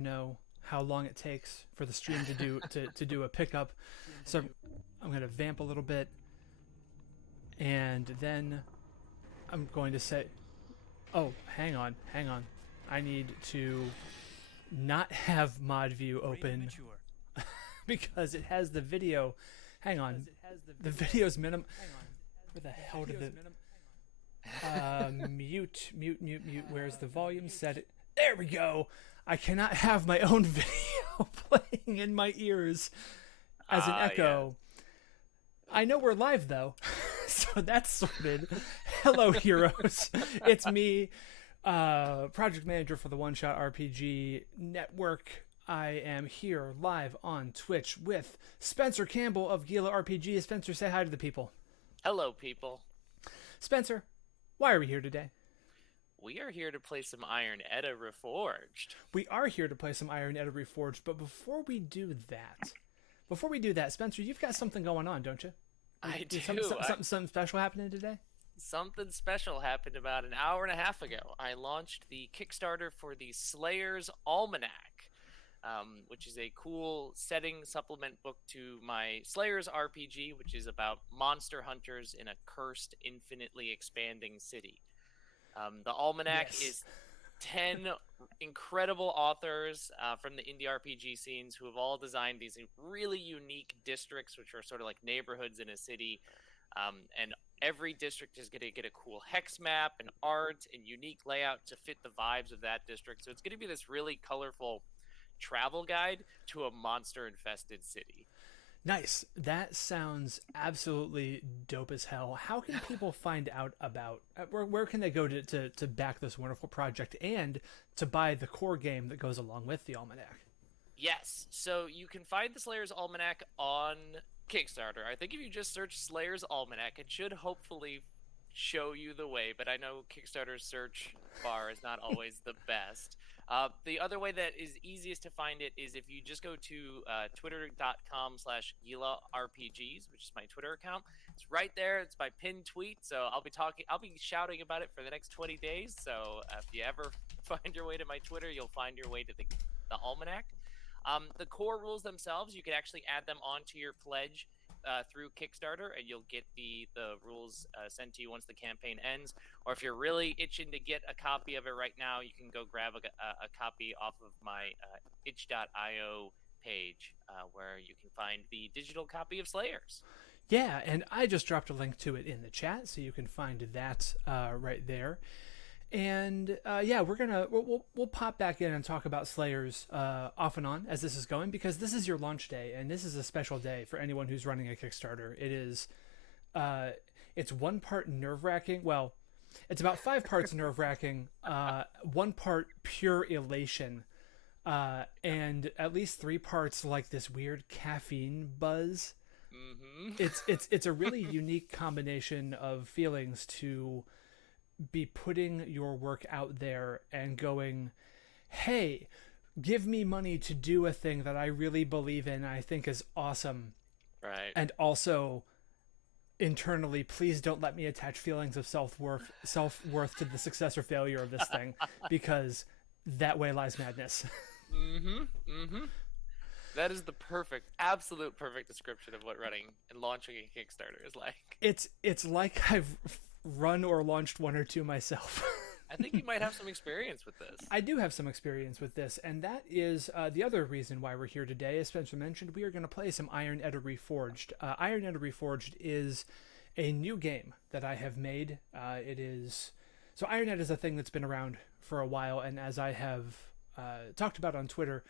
know how long it takes for the stream to do to do a pickup. So I'm going to vamp a little bit, and then I'm going to say, oh, hang on. I need to not have mod view open because it has the video. Hang on, the video's minimum. Where the hell did the mute? Where's the volume set? There we go. I cannot have my own video playing in my ears as an echo. Yeah. I know we're live though, so that's sorted. Hello, heroes. It's me, project manager for the One Shot RPG Network. I am here live on Twitch with Spencer Campbell of Gila RPG. Spencer, say hi to the people. Hello, people. Spencer, why are we here today? We are here to play some Iron Edda Reforged. We are here to play some Iron Edda Reforged, but before we do that, Spencer, you've got something going on, don't you? I do. Something special happening today? Something special happened about an hour and a half ago. I launched the Kickstarter for the Slayers Almanac, which is a cool setting supplement book to my Slayers RPG, which is about monster hunters in a cursed, infinitely expanding city. The Almanac is 10 incredible authors from the indie RPG scenes who have all designed these really unique districts, which are sort of like neighborhoods in a city. And every district is going to get a cool hex map and art and unique layout to fit the vibes of that district. So it's going to be this really colorful travel guide to a monster-infested city. Nice. That sounds absolutely dope as hell. How can people find out about where can they go to back this wonderful project and to buy the core game that goes along with the Almanac? Yes. So you can find the Slayers Almanac on Kickstarter. I think if you just search Slayers Almanac, it should hopefully show you the way, but I know Kickstarter's search bar is not always the best. The other way that is easiest to find it is if you just go to twitter.com/GilaRPGs, which is my Twitter account. It's right there. It's my pinned tweet. So I'll be shouting about it for the next 20 days. So if you ever find your way to my Twitter, you'll find your way to the Almanac. The core rules themselves, you can actually add them onto your pledge through Kickstarter, and you'll get the rules sent to you once the campaign ends. Or if you're really itching to get a copy of it right now, you can go grab a copy off of my itch.io page where you can find the digital copy of Slayers. Yeah, and I just dropped a link to it in the chat, so you can find that right there. And we'll pop back in and talk about Slayers off and on as this is going, because this is your launch day, and this is a special day for anyone who's running a Kickstarter. It is, it's one part nerve-wracking. Well, it's about 5 parts nerve-wracking, 1 part pure elation, and at least 3 parts like this weird caffeine buzz. Mm-hmm. It's a really unique combination of feelings to be putting your work out there and going, hey, give me money to do a thing that I really believe in and I think is awesome. Right. And also internally, please don't let me attach feelings of self-worth to the success or failure of this thing, because that way lies madness. That is the absolute perfect description of what running and launching a Kickstarter is like. It's like I've run or launched 1 or 2 myself. I think you might have some experience with this. I do have some experience with this, and that is the other reason why we're here today. As Spencer mentioned, we are going to play some Iron Edda Reforged. Iron Edda Reforged is a new game that I have made. So Iron Edda is a thing that's been around for a while, and as I have talked about on Twitter,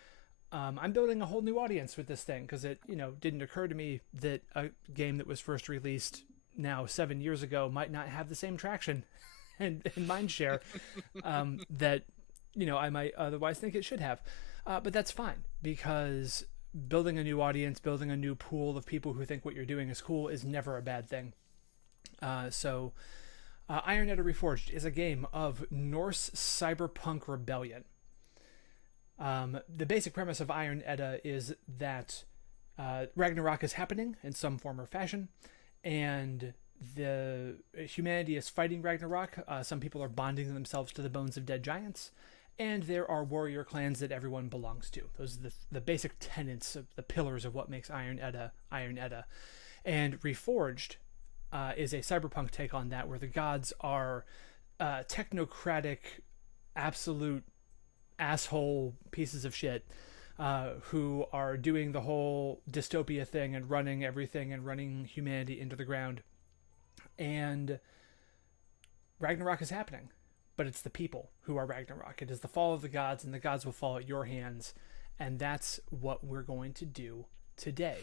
I'm building a whole new audience with this thing, because it didn't occur to me that a game that was first released now 7 years ago might not have the same traction and mind share that I might otherwise think it should have, but that's fine, because building a new audience, building a new pool of people who think what you're doing is cool is never a bad thing. So Iron Edda Reforged is a game of Norse cyberpunk rebellion. The basic premise of Iron Edda is that Ragnarok is happening in some form or fashion, and the humanity is fighting Ragnarok. Some people are bonding themselves to the bones of dead giants, and there are warrior clans that everyone belongs to. Those are the basic tenets, of the pillars of what makes Iron Edda Iron Edda. And Reforged is a cyberpunk take on that, where the gods are technocratic, absolute asshole pieces of shit who are doing the whole dystopia thing and running everything and running humanity into the ground. And Ragnarok is happening, but it's the people who are Ragnarok. It is the fall of the gods, and the gods will fall at your hands. And that's what we're going to do today.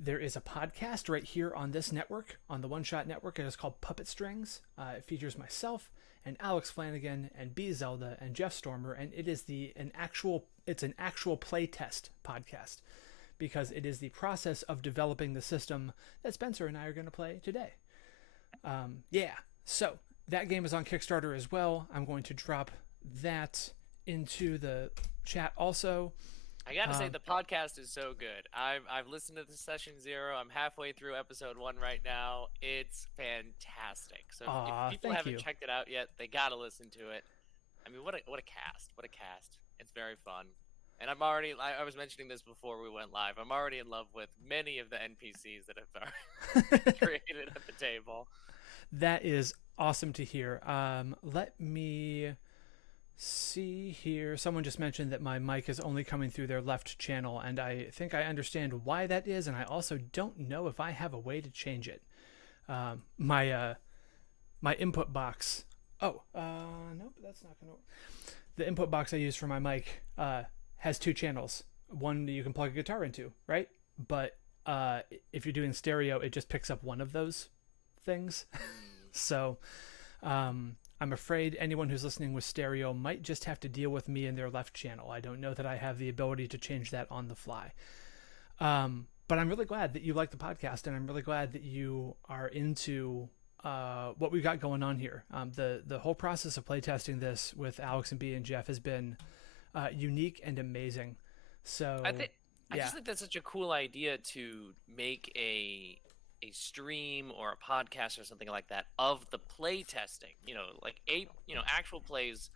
There is a podcast right here on this network, on the One Shot Network. It is called Puppet Strings. It features myself and Alex Flanagan and B Zelda and Jeff Stormer, and it is an actual playtest podcast, because it is the process of developing the system that Spencer and I are going to play today. So that game is on Kickstarter as well. I'm going to drop that into the chat also. I gotta say, the podcast is so good. I've listened to the session 0. I'm halfway through episode 1 right now. It's fantastic. So if people haven't checked it out yet, they gotta listen to it. I mean, what a cast! What a cast! It's very fun. And I was mentioning this before we went live. I'm already in love with many of the NPCs that have created at the table. That is awesome to hear. Let me see here. Someone just mentioned that my mic is only coming through their left channel, and I think I understand why that is, and I also don't know if I have a way to change it. My input box. Nope, that's not gonna. The input box I use for my mic has 2 channels. One you can plug a guitar into, right? But if you're doing stereo, it just picks up one of those things. So I'm afraid anyone who's listening with stereo might just have to deal with me in their left channel. I don't know that I have the ability to change that on the fly. But I'm really glad that you like the podcast, and I'm really glad that you are into what we've got going on here. The whole process of playtesting this with Alex and B and Jeff has been unique and amazing. So I just think that's such a cool idea, to make a stream or a podcast or something like that of the play testing. Actual plays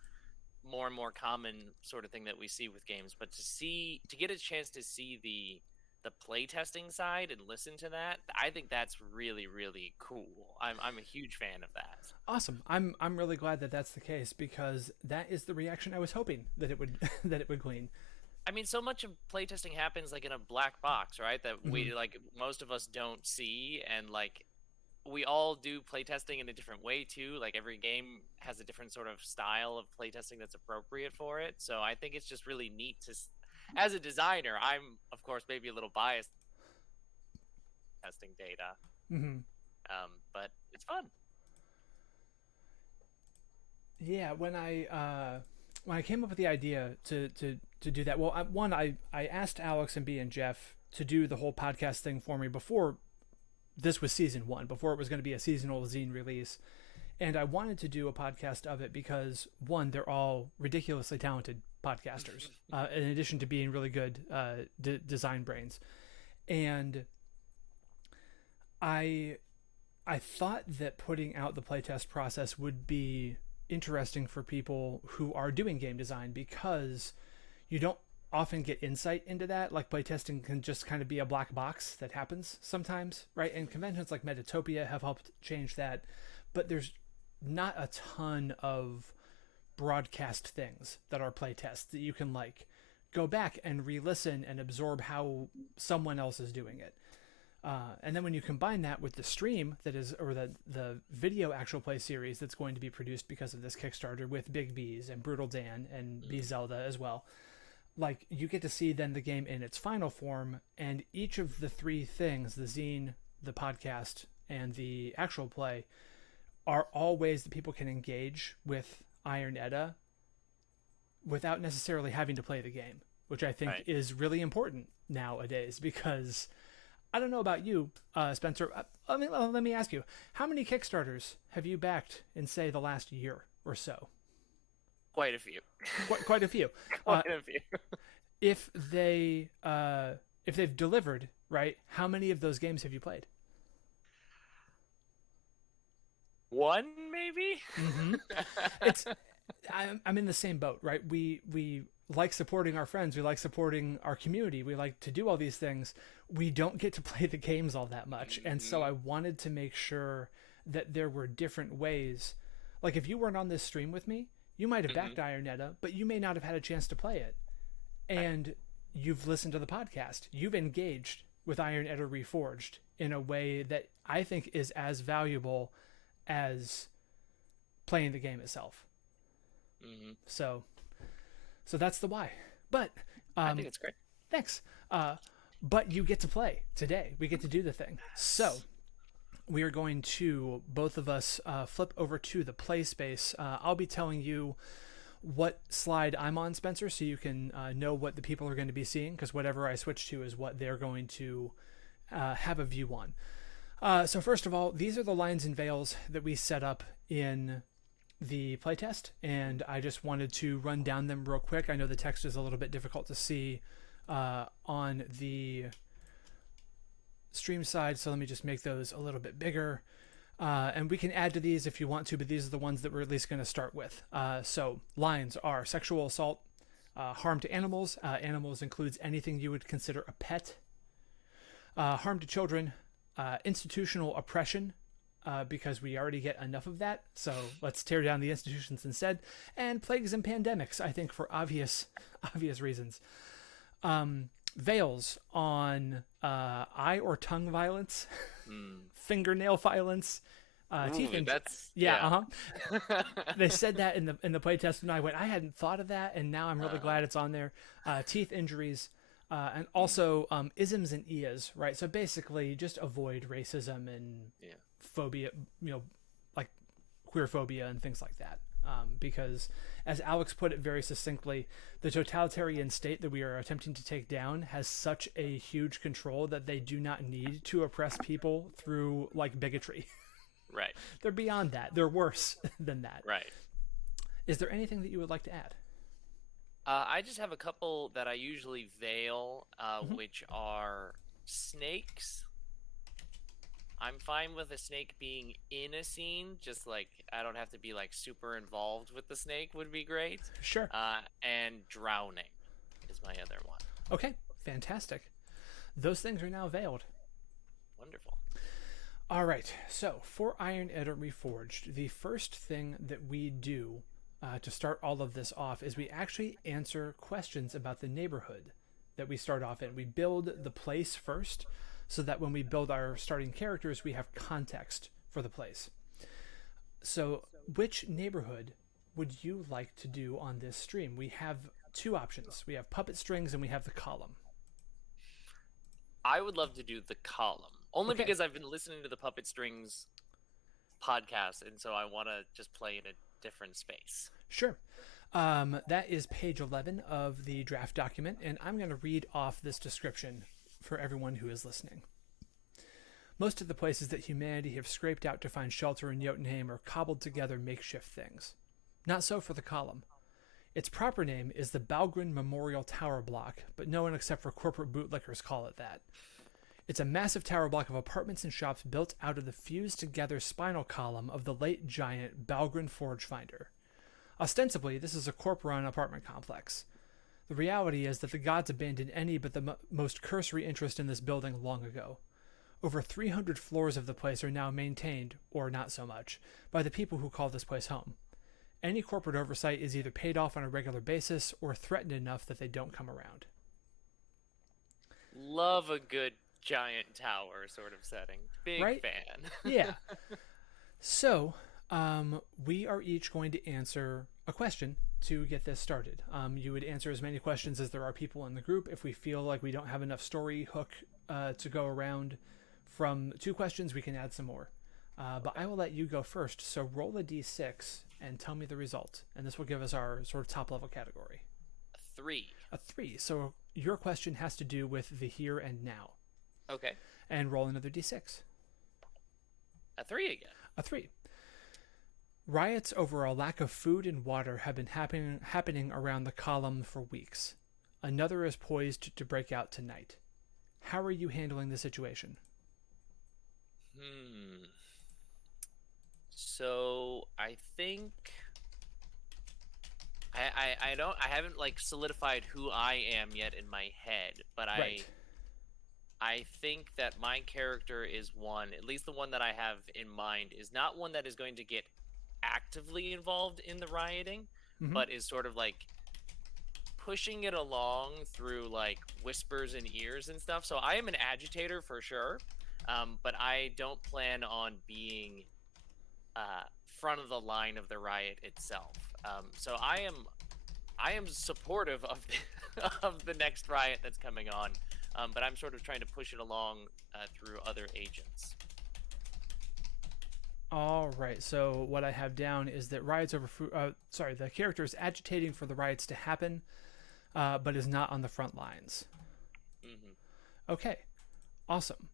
more and more common sort of thing that we see with games, but to get a chance to see the play testing side and listen to that, I think that's really, really cool. I'm a huge fan of that. Awesome. I'm really glad that that's the case, because that is the reaction I was hoping that it would that it would glean. I mean, so much of playtesting happens like in a black box, right? That we most of us don't see, and we all do playtesting in a different way too. Like every game has a different sort of style of playtesting that's appropriate for it. So I think it's just really neat to, as a designer, I'm of course maybe a little biased testing data, but it's fun. Yeah, when I came up with the idea to do that, well, I asked Alex and B and Jeff to do the whole podcast thing for me before this was season 1, before it was going to be a seasonal zine release. And I wanted to do a podcast of it because, one, they're all ridiculously talented podcasters, in addition to being really good design brains. And I thought that putting out the playtest process would be interesting for people who are doing game design, because you don't often get insight into that. Like, playtesting can just kind of be a black box that happens sometimes, right? And conventions like Metatopia have helped change that, but there's not a ton of broadcast things that are playtests that you can go back and re-listen and absorb how someone else is doing it. And then when you combine that with the stream that is, or the video actual play series that's going to be produced because of this Kickstarter with Big B's and Brutal Dan and B Zelda as well, you get to see then the game in its final form, and each of the 3 things, the zine, the podcast, and the actual play, are all ways that people can engage with Iron Edda without necessarily having to play the game, which I think is really important nowadays, because I don't know about you, Spencer. Let me ask you, how many Kickstarters have you backed in, say, the last year or so? Quite a few. Quite a few. Quite a few. If they've delivered, right, how many of those games have you played? 1, maybe. Mm-hmm. I'm in the same boat, right? We like supporting our friends, we like supporting our community, we like to do all these things. We don't get to play the games all that much, and so I wanted to make sure that there were different ways. Like if you weren't on this stream with me, you might have backed Iron Edda, but you may not have had a chance to play it. And you've listened to the podcast. You've engaged with Iron Edda Reforged in a way that I think is as valuable as playing the game itself. So that's the why. But I think it's great. Thanks. But you get to play today. We get to do the thing. So we are going to, both of us, flip over to the play space. I'll be telling you what slide I'm on, Spencer, so you can know what the people are going to be seeing, because whatever I switch to is what they're going to have a view on. So first of all, these are the lines and veils that we set up in the playtest, and I just wanted to run down them real quick. I know the text is a little bit difficult to see on the stream side, so let me just make those a little bit bigger. And we can add to these if you want to, but these are the ones that we're at least going to start with. So lines are sexual assault, harm to animals. Animals includes anything you would consider a pet. Harm to children, institutional oppression, because we already get enough of that, so let's tear down the institutions instead. And plagues and pandemics, I think, for obvious reasons. Veils on eye or tongue violence, fingernail violence, teeth injuries. They said that in the playtest, and I went, I hadn't thought of that, and now I'm really glad it's on there. Teeth injuries, and also isms and ias, right? So basically, just avoid racism and phobia, like queer phobia and things like that. Because, as Alex put it very succinctly, the totalitarian state that we are attempting to take down has such a huge control that they do not need to oppress people through, like, bigotry. Right. They're beyond that. They're worse than that. Right. Is there anything that you would like to add? I just have a couple that I usually veil, which are snakes. I'm fine with a snake being in a scene, just like I don't have to be like super involved with the snake would be great. Sure. And drowning is my other one. Okay, fantastic. Those things are now veiled. Wonderful. All right, so for Iron Edda Reforged, the first thing that we do to start all of this off is we actually answer questions about the neighborhood that we start off in. We build the place first, so that when we build our starting characters, we have context for the place. So which neighborhood would you like to do on this stream? We have two options. We have puppet strings and we have the column. I would love to do the column, only because I've been listening to the Puppet Strings podcast, and so I want to just play in a different space. Sure. That is page 11 of the draft document, and I'm going to read off this description for everyone who is listening. Most of the places that humanity have scraped out to find shelter in Jotunheim are cobbled together makeshift things. Not so for the column. Its proper name is the Belgran Memorial Tower Block, but no one except for corporate bootlickers call it that. It's a massive tower block of apartments and shops built out of the fused together spinal column of the late giant Belgran Forge Finder. Ostensibly, this is a corp-run apartment complex. The reality is that the gods abandoned any but the most cursory interest in this building long ago. Over 300 floors of the place are now maintained, or not so much, by the people who call this place home. Any corporate oversight is either paid off on a regular basis or threatened enough that they don't come around. Love a good giant tower sort of setting. Big fan. Yeah. So, we are each going to answer a question to get this started. You would answer as many questions as there are people in the group. If we feel like we don't have enough story hook to go around from 2 questions, we can add some more. But I will let you go first. So roll a d6 and tell me the result. And this will give us our sort of top level category. A 3. A 3. So your question has to do with the here and now. Okay. And roll another d6. A 3 again. A 3. Riots over a lack of food and water have been happening around the column for weeks. Another is poised to break out tonight. How are you handling the situation? So I think I haven't like solidified who I am yet in my head, but Right. I think that my character is one, at least the one that I have in mind, is not one that is going to get actively involved in the rioting, Mm-hmm. but is sort of like pushing it along through like whispers and ears and stuff. So I am an agitator for sure, but I don't plan on being front of the line of the riot itself. So I am supportive of of the next riot that's coming on, but I'm sort of trying to push it along through other agents. All right. So what I have down is that riots over food. Sorry, the character is agitating for the riots to happen, but is not on the front lines. Hmm. Okay. Awesome.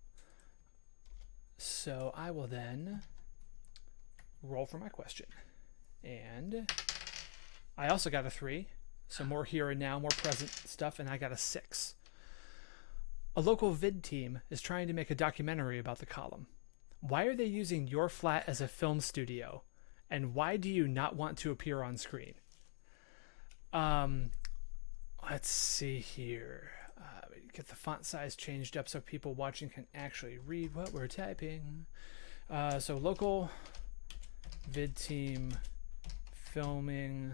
So I will then roll for my question, and I also got a 3. So more here and now, more present stuff, and I got a 6. A local vid team is trying to make a documentary about the column. Why are they using your flat as a film studio? And why do you not want to appear on screen? Um, let's see here. Get the font size changed up so people watching can actually read what we're typing. So local vid team filming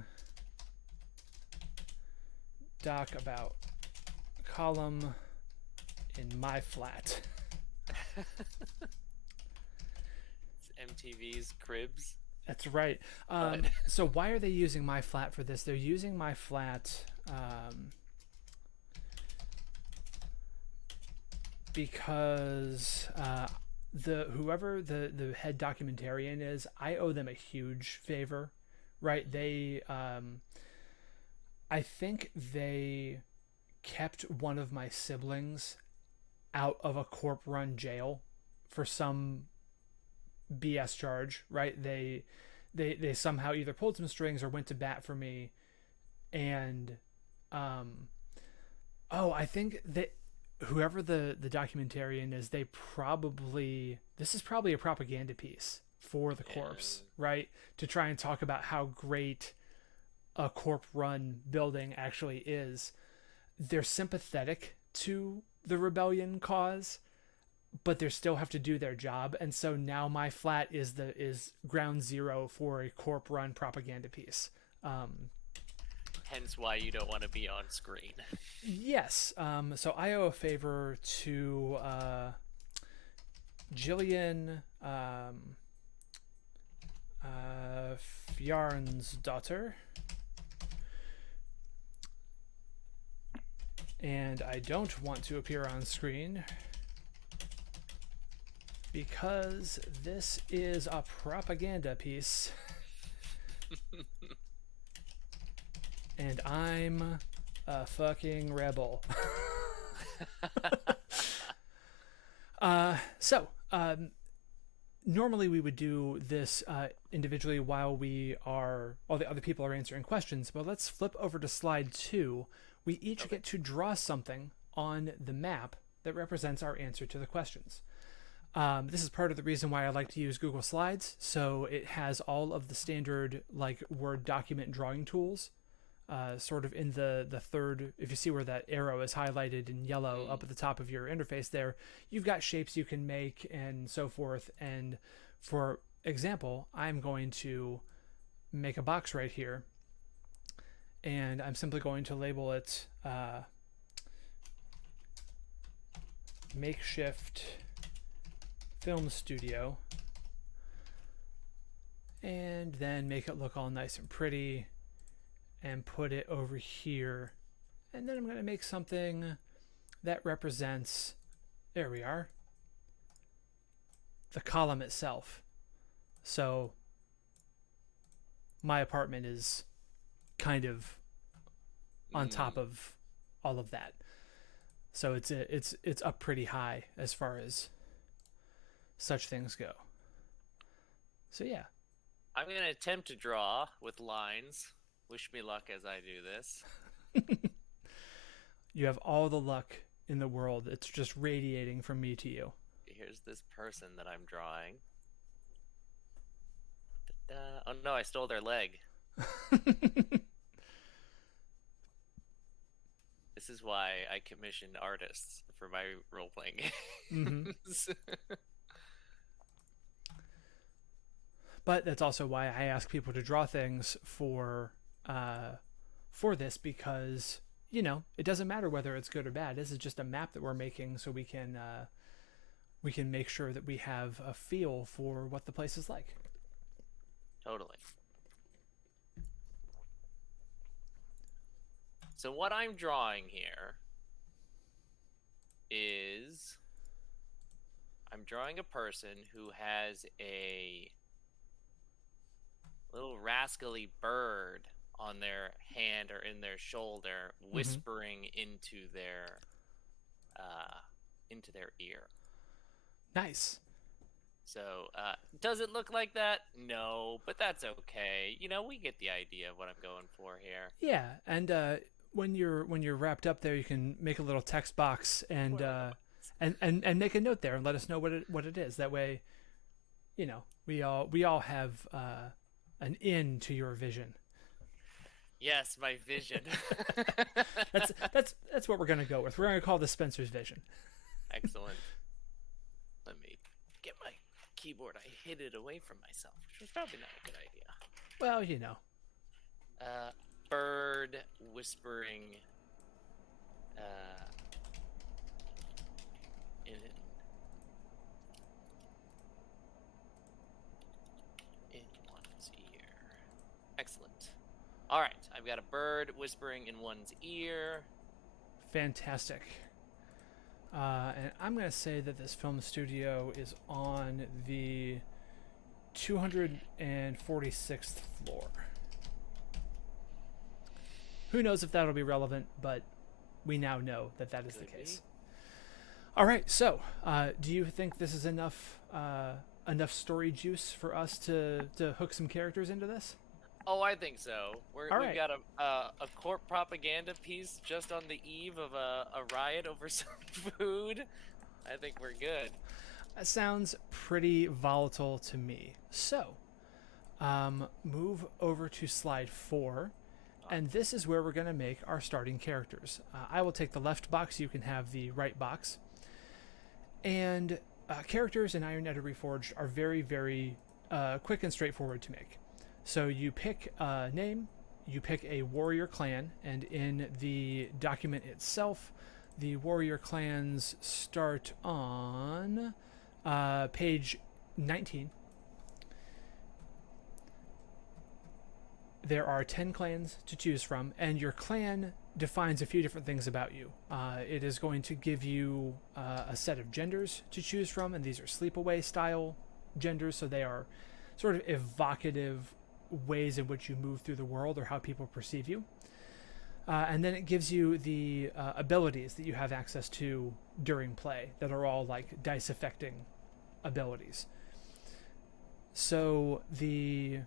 doc about column in my flat. It's MTV's Cribs. That's right. So why are they using my flat for this? They're using my flat because whoever the head documentarian is, I owe them a huge favor, right? They I think they kept one of my siblings out of a corp run jail for some BS charge, right? They somehow either pulled some strings or went to bat for me, and I think that whoever the documentarian is, this is probably a propaganda piece for the corpse, right? To try and talk about how great a corp run building actually is. They're sympathetic to the rebellion cause, but they still have to do their job, and so now my flat is ground zero for a corp run propaganda piece. Hence why you don't want to be on screen. Yes. So I owe a favor to Jillian Fjarn's daughter, and I don't want to appear on screen because this is a propaganda piece. And I'm a fucking rebel. Normally we would do this individually while the other people are answering questions, but let's flip over to slide 2. We each get to draw something on the map that represents our answer to the questions. This is part of the reason why I like to use Google Slides, so it has all of the standard like Word document drawing tools. Sort of in the third, if you see where that arrow is highlighted in yellow up at the top of your interface there, you've got shapes you can make and so forth. And for example, I'm going to make a box right here, and I'm simply going to label it makeshift film studio, and then make it look all nice and pretty and put it over here. And then I'm going to make something that represents, there we are, the column itself. So my apartment is kind of on top of all of that. So it's up pretty high as far as such things go. So yeah. I'm going to attempt to draw with lines. Wish me luck as I do this. You have all the luck in the world. It's just radiating from me to you. Here's this person that I'm drawing. Oh no, I stole their leg. This is why I commissioned artists for my role-playing games. But that's also why I ask people to draw things for this, because it doesn't matter whether it's good or bad. This is just a map that we're making, so we can make sure that we have a feel for what the place is like. Totally. So what I'm drawing here is I'm drawing a person who has a little rascally bird on their hand or in their shoulder, whispering into their ear. Nice. So, does it look like that? No, but that's okay. We get the idea of what I'm going for here. Yeah, and when you're wrapped up there, you can make a little text box and make a note there and let us know what it is. That way, we all have an in to your vision. Yes, my vision. That's what we're gonna go with. We're gonna call this Spencer's vision. Excellent. Let me get my keyboard. I hid it away from myself, which was probably not a good idea. Well, Bird whispering in one's ear. Excellent. All right, I've got a bird whispering in one's ear. Fantastic. And I'm going to say that this film studio is on the 246th floor. Who knows if that'll be relevant, but we now know that is the case. All right, so do you think this is enough story juice for us to hook some characters into this? Oh, I think so. We've got a court propaganda piece just on the eve of a riot over some food. I think we're good. That sounds pretty volatile to me. So, move over to slide 4, and this is where we're going to make our starting characters. I will take the left box, you can have the right box. And characters in Iron Edda Reforged are very, very quick and straightforward to make. So you pick a name, you pick a warrior clan, and in the document itself, the warrior clans start on page 19. There are 10 clans to choose from, and your clan defines a few different things about you. It is going to give you a set of genders to choose from, and these are sleepaway style genders, so they are sort of evocative ways in which you move through the world or how people perceive you. And then it gives you the abilities that you have access to during play that are all like dice affecting abilities. So you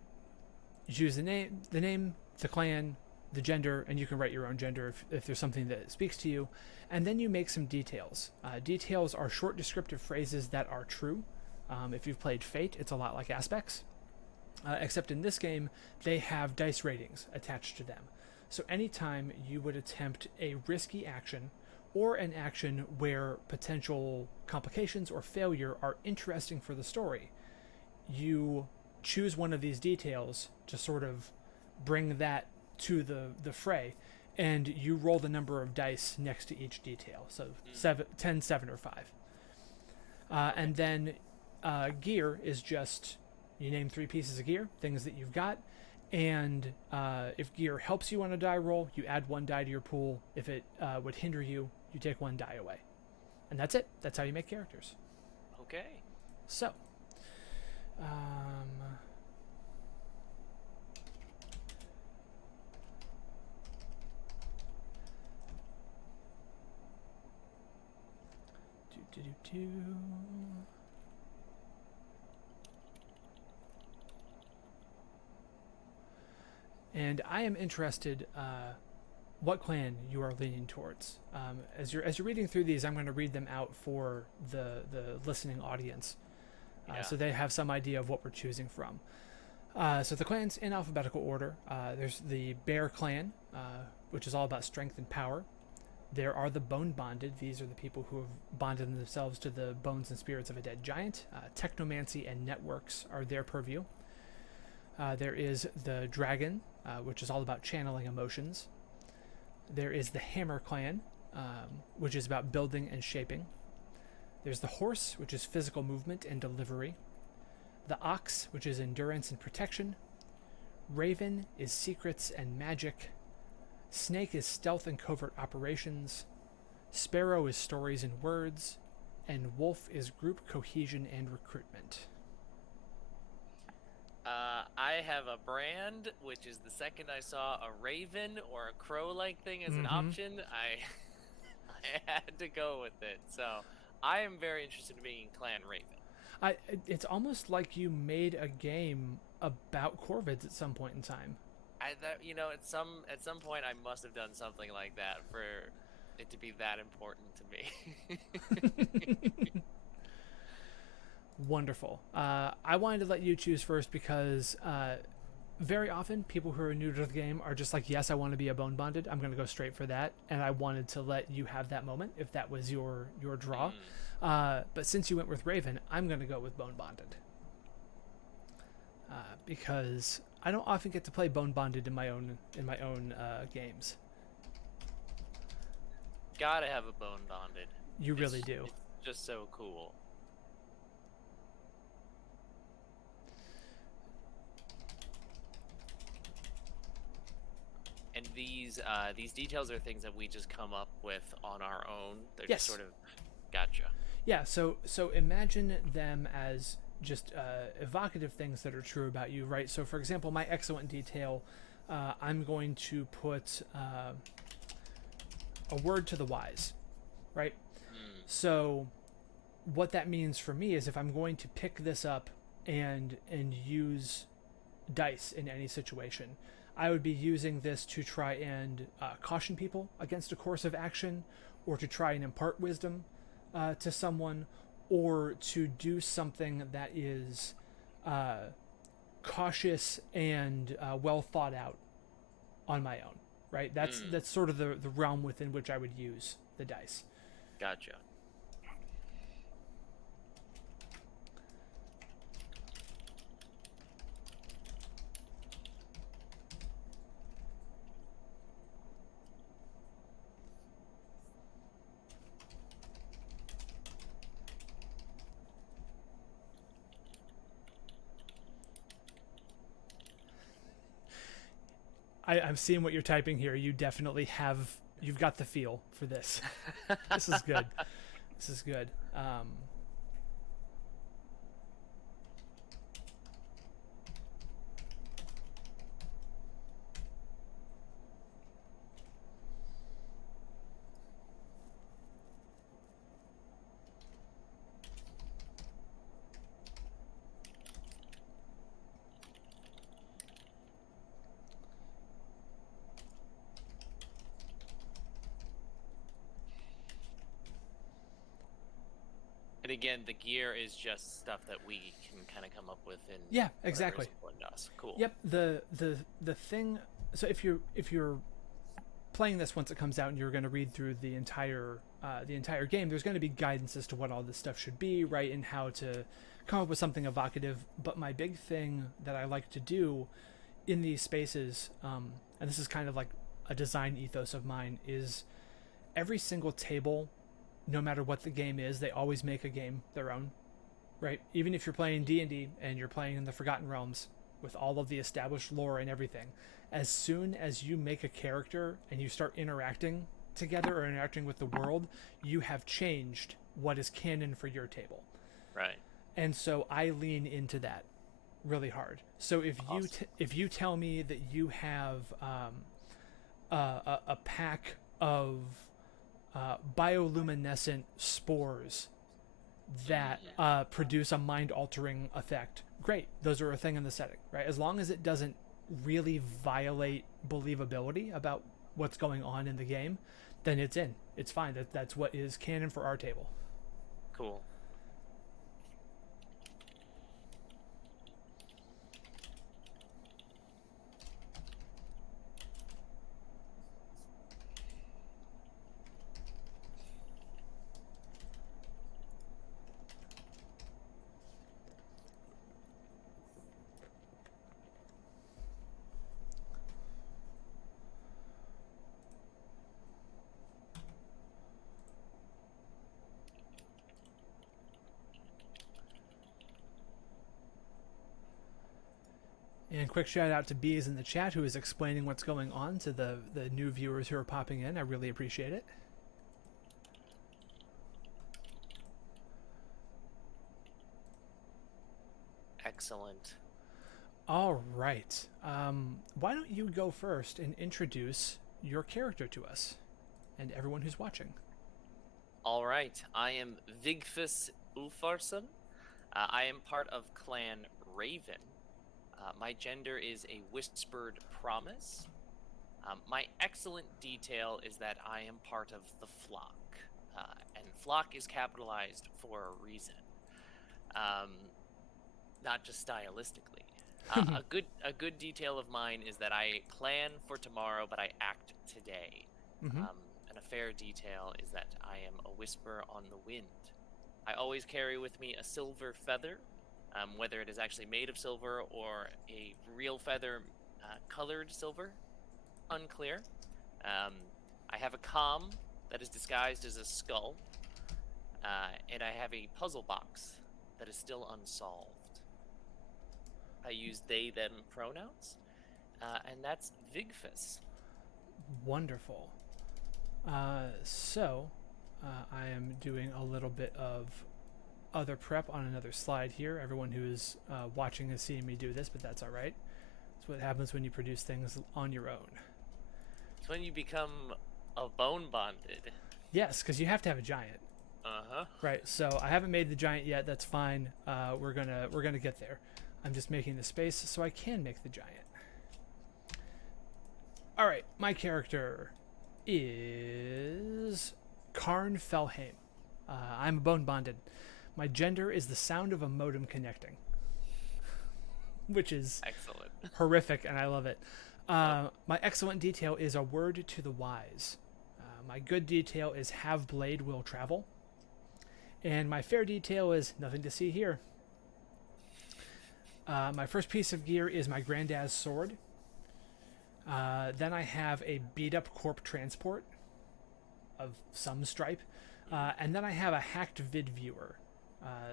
use the name, the clan, the gender, and you can write your own gender if there's something that speaks to you. And then you make some details. Details are short descriptive phrases that are true. If you've played Fate, it's a lot like aspects. Except in this game, they have dice ratings attached to them. So anytime you would attempt a risky action or an action where potential complications or failure are interesting for the story, you choose one of these details to sort of bring that to the fray, and you roll the number of dice next to each detail. So 10, 7, or 5. And then gear is just... You name 3 pieces of gear, things that you've got, and if gear helps you on a die roll, you add 1 die to your pool. If it would hinder you, you take 1 die away. And that's it. That's how you make characters. Okay. So, And I am interested what clan you are leaning towards. As you're reading through these, I'm going to read them out for the listening audience, so they have some idea of what we're choosing from. So the clans in alphabetical order. There's the Bear clan, which is all about strength and power. There are the bone bonded. These are the people who have bonded themselves to the bones and spirits of a dead giant. Technomancy and networks are their purview. There is the dragon, which is all about channeling emotions. There is the hammer clan, which is about building and shaping. There's the horse, which is physical movement and delivery. The ox, which is endurance and protection. Raven is secrets and magic. Snake is stealth and covert operations. Sparrow is stories and words. And wolf is group cohesion and recruitment. I have a brand, which is the second I saw a raven or a crow-like thing as an option, I had to go with it. So I am very interested in being Clan Raven. It's almost like you made a game about corvids at some point in time. At some point I must have done something like that for it to be that important to me. Wonderful. I wanted to let you choose first because very often people who are new to the game are just like, yes, I want to be a bone bonded. I'm going to go straight for that. And I wanted to let you have that moment if that was your draw. But since you went with Raven, I'm going to go with bone bonded. Because I don't often get to play bone bonded in my own games. Gotta have a bone bonded. You really do. It's just so cool. And these details are things that we just come up with on our own. They're yes. Just sort of, gotcha. Yeah. So imagine them as just evocative things that are true about you, right? So, for example, my excellent detail, I'm going to put a word to the wise, right? So, what that means for me is if I'm going to pick this up and use dice in any situation, I would be using this to try and caution people against a course of action, or to try and impart wisdom to someone, or to do something that is cautious and well thought out on my own, right? That's sort of the realm within which I would use the dice. Gotcha. I'm seeing what you're typing here. You definitely you've got the feel for this. This is good. This is good. Again, the gear is just stuff that we can kind of come up with in exactly. Cool. Yep. The thing. So if you're playing this once it comes out and you're going to read through the entire game, there's going to be guidance as to what all this stuff should be, right, and how to come up with something evocative. But my big thing that I like to do in these spaces, and this is kind of like a design ethos of mine, is every single table, no matter what the game is, they always make a game their own, right? Even if you're playing D&D and you're playing in the Forgotten Realms with all of the established lore and everything, as soon as you make a character and you start interacting together or interacting with the world, you have changed what is canon for your table. Right. And so I lean into that really hard. So if you tell me that you have a pack of bioluminescent spores that produce a mind-altering effect, great. Those are a thing in the setting, right? As long as it doesn't really violate believability about what's going on in the game, then it's in. It's fine. That's what is canon for our table. Cool. And quick shout out to Bees in the chat who is explaining what's going on to the new viewers who are popping in. I really appreciate it. Excellent. All right. Why don't you go first and introduce your character to us and everyone who's watching? All right. I am Viktor Ulfarson. I am part of Clan Raven. My gender is a whispered promise. My excellent detail is that I am part of the flock. And flock is capitalized for a reason. Not just stylistically. A good detail of mine is that I plan for tomorrow, but I act today. Mm-hmm. And a fair detail is that I am a whisper on the wind. I always carry with me a silver feather, whether it is actually made of silver or a real feather colored silver, unclear. I have a comm that is disguised as a skull, and I have a puzzle box that is still unsolved. I use they, them pronouns, and that's Vigfus. Wonderful. So, I am doing a little bit of other prep on another slide here. Everyone who is watching has seen me do this, but that's all right. It's what happens when you produce things on your own. It's when you become a bone bonded. Yes, because you have to have a giant. Uh-huh. Right. So I haven't made the giant yet. That's fine. We're gonna get there. I'm just making the space so I can make the giant. All right. My character is Karn Felheim. I'm bone bonded. My gender is the sound of a modem connecting, which is excellent, horrific, and I love it. My excellent detail is a word to the wise. My good detail is have blade will travel. And my fair detail is nothing to see here. My first piece of gear is my granddad's sword. Then I have a beat-up corp transport of some stripe. And then I have a hacked vid viewer.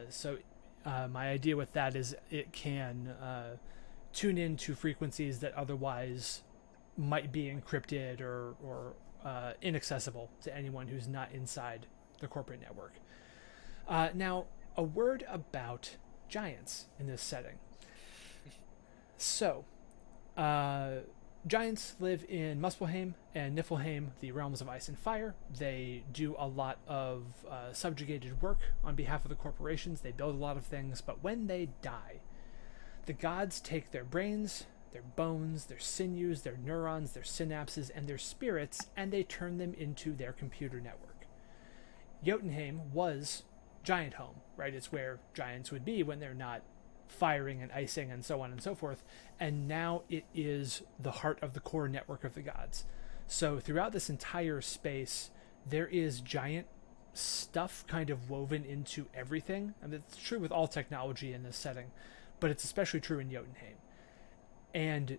So my idea with that is it can tune into frequencies that otherwise might be encrypted or inaccessible to anyone who's not inside the corporate network. Now, a word about giants in this setting. So, giants live in Muspelheim and Niflheim, the realms of ice and fire. They do a lot of subjugated work on behalf of the corporations. They build a lot of things, but when they die, the gods take their brains, their bones, their sinews, their neurons, their synapses, and their spirits, and they turn them into their computer network. Jotunheim was giant home, right? It's where giants would be when they're not firing and icing and so on and so forth. And now it is the heart of the core network of the gods. So throughout this entire space, there is giant stuff kind of woven into everything. I mean, it's true with all technology in this setting, but it's especially true in Jotunheim. And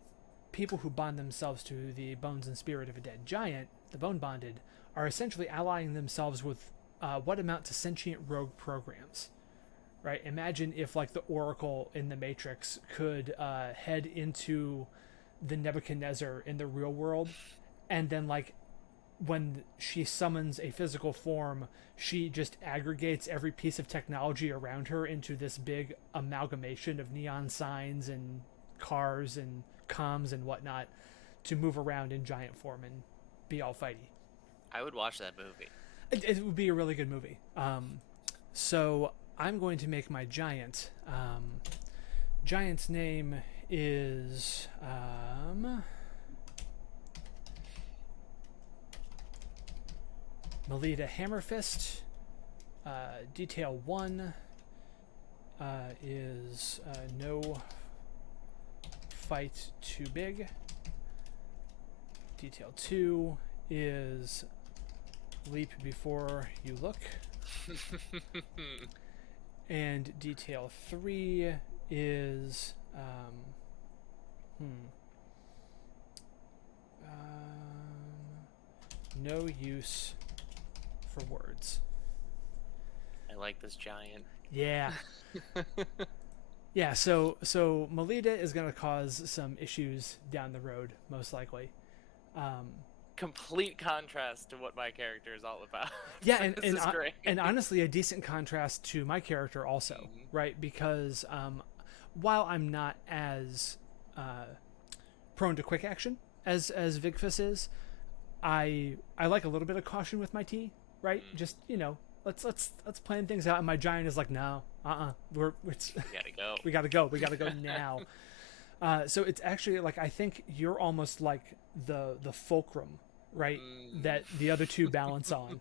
people who bond themselves to the bones and spirit of a dead giant, the bone bonded, are essentially allying themselves with what amount to sentient rogue programs. Right? Imagine if, like, the Oracle in the Matrix could head into the Nebuchadnezzar in the real world, and then, like, when she summons a physical form, she just aggregates every piece of technology around her into this big amalgamation of neon signs and cars and comms and whatnot to move around in giant form and be all fighty. I would watch that movie. It would be a really good movie. So I'm going to make my giant. Giant's name is Melita Hammerfist. Detail 1 is no fight too big. Detail 2 is leap before you look. And detail 3 is no use for words. I like this giant. Yeah. Yeah, so Melita is going to cause some issues down the road, most likely. Complete contrast to what my character is all about. Yeah, This is great. and honestly, a decent contrast to my character also, right? Because while I'm not as prone to quick action as Vigfus is, I like a little bit of caution with my tea, right? Just let's plan things out. And my giant is like, no, we gotta go. we gotta go now. So it's actually like, I think you're almost like the fulcrum, right? That the other two balance on.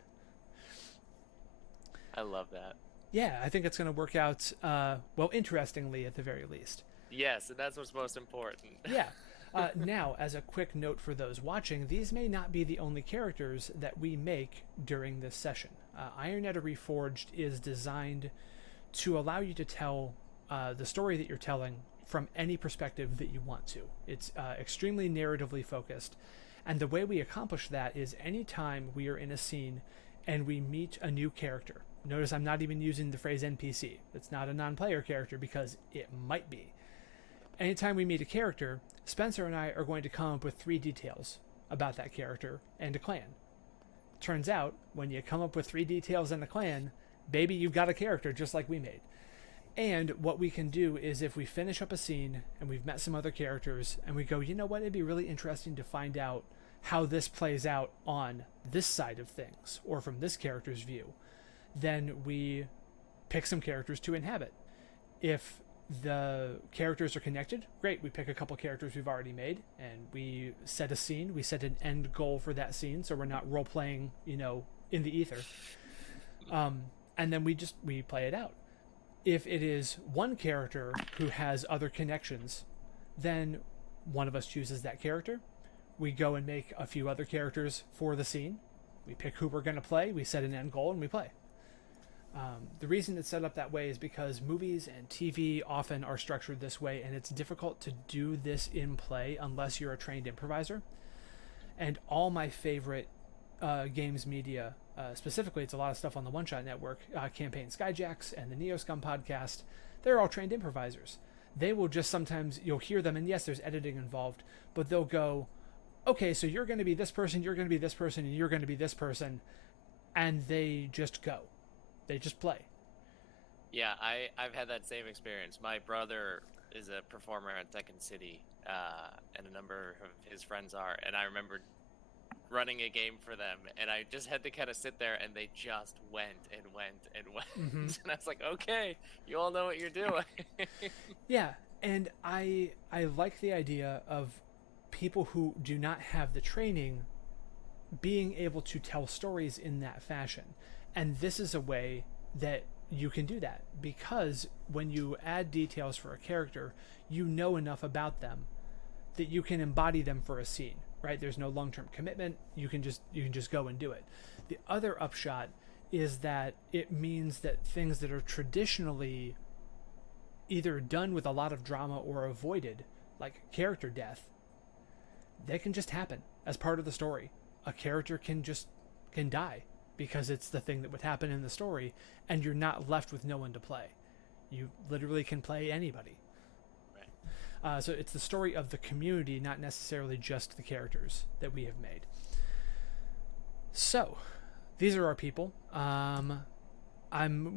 I love that. Yeah, I think it's going to work out well, interestingly at the very least. Yes, and that's what's most important. Yeah. Now, as a quick note for those watching, these may not be the only characters that we make during this session. Edda Reforged is designed to allow you to tell the story that you're telling from any perspective that you want to. It's extremely narratively focused, and the way we accomplish that is anytime we are in a scene and we meet a new character. Notice I'm not even using the phrase NPC. It's not a non-player character because it might be. Anytime we meet a character, Spencer and I are going to come up with 3 details about that character and a clan. Turns out, when you come up with 3 details and a clan, baby, you've got a character just like we made. And what we can do is, if we finish up a scene and we've met some other characters and we go, you know what, it'd be really interesting to find out how this plays out on this side of things, or from this character's view, then we pick some characters to inhabit. If the characters are connected, great, we pick a couple characters we've already made and we set a scene, we set an end goal for that scene, so we're not role-playing, in the ether. And then we play it out. If it is one character who has other connections, then one of us chooses that character. We go and make a few other characters for the scene. We pick who we're going to play, we set an end goal, and we play. The reason it's set up that way is because movies and TV often are structured this way, and it's difficult to do this in play unless you're a trained improviser. And all my favorite games media, specifically, it's a lot of stuff on the One Shot Network, Campaign Skyjacks and the Neoscum podcast, they're all trained improvisers. They will just sometimes, you'll hear them, and yes, there's editing involved, but they'll go, okay, so you're going to be this person, you're going to be this person, and you're going to be this person, and they just go. They just play. Yeah, I've had that same experience. My brother is a performer at Second City, and a number of his friends are, and I remember running a game for them, and I just had to kind of sit there, and they just went and went and went. And I was like, okay, you all know what you're doing. Yeah, and I like the idea of people who do not have the training being able to tell stories in that fashion. And this is a way that you can do that, because when you add details for a character, you know enough about them that you can embody them for a scene, right? There's no long-term commitment. You can just go and do it. The other upshot is that it means that things that are traditionally either done with a lot of drama or avoided, like character death, they can just happen as part of the story. A character can die because it's the thing that would happen in the story, and you're not left with no one to play. You literally can play anybody. Right. So it's the story of the community, not necessarily just the characters that we have made. So, these are our people. I'm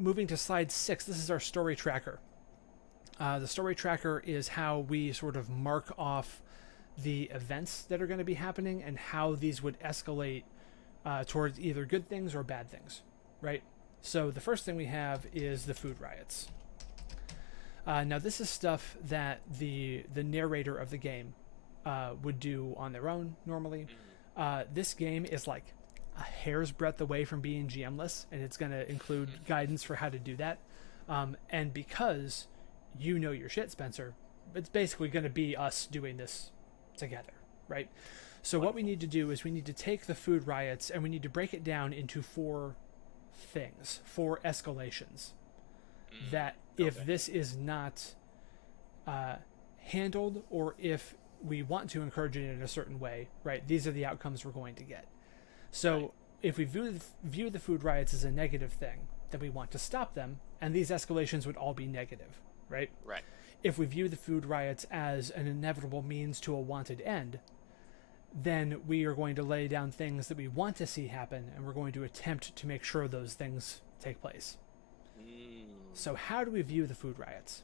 moving to slide 6. This is our story tracker. The story tracker is how we sort of mark off the events that are going to be happening and how these would escalate towards either good things or bad things, right? So the first thing we have is the food riots. Now this is stuff that the narrator of the game would do on their own normally. This game is like a hair's breadth away from being GM-less, and it's going to include guidance for how to do that. And because you know your shit, Spencer, it's basically going to be us doing this together, right? So what we need to do is we need to take the food riots and we need to break it down into 4 things, 4 escalations. That if this is not handled, or if we want to encourage it in a certain way, right, these are the outcomes we're going to get. So if we view the food riots as a negative thing, then we want to stop them, and these escalations would all be negative, right? Right. if we view the food riots as an inevitable means to a wanted end, then we are going to lay down things that we want to see happen, and we're going to attempt to make sure those things take place. So how do we view the food riots?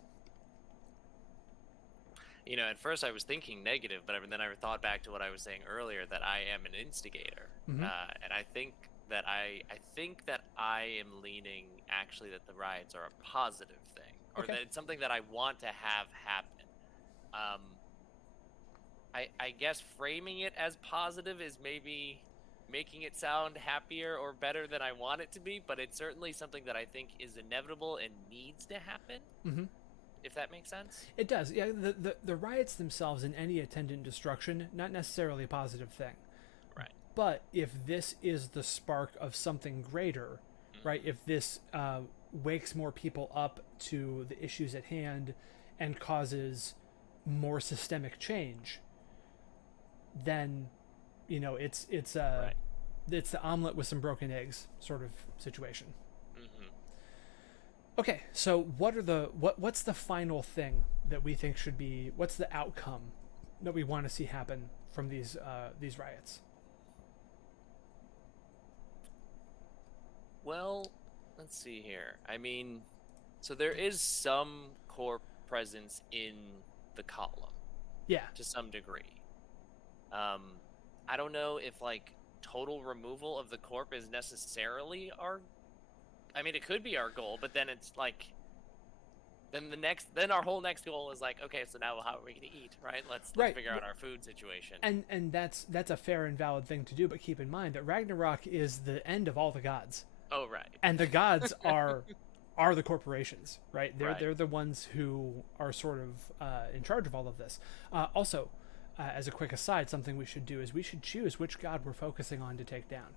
You know, at first I was thinking negative, but then I thought back to what I was saying earlier, that I am an instigator, Mm-hmm. and I think that I am leaning actually that the riots are a positive thing, or Okay. that it's something that I want to have happen. I guess framing it as positive is maybe making it sound happier or better than I want it to be, but it's certainly something that I think is inevitable and needs to happen. Mm-hmm. If that makes sense. It does. Yeah, the riots themselves and any attendant destruction, not necessarily a positive thing. Right. But if this is the spark of something greater, right, if this wakes more people up to the issues at hand and causes more systemic change, then, you know, it's Right. it's the omelet with some broken eggs sort of situation. Mm-hmm. Okay, so what's the final thing that we think should be? What's the outcome that we want to see happen from these riots? Well, let's see here. I mean, so there is some core presence in the column Yeah. to some degree. I don't know if like total removal of the corp is necessarily our. I mean, it could be our goal, but then it's like, then our whole next goal is like, okay, so now how are we going to eat, right? Let's Right. figure out our food situation. And that's a fair and valid thing to do, but keep in mind that Ragnarok is the end of all the gods. Oh, right. And the gods are the corporations, right? They're the ones who are sort of in charge of all of this. Also, as a quick aside, something we should do is we should choose which god we're focusing on to take down.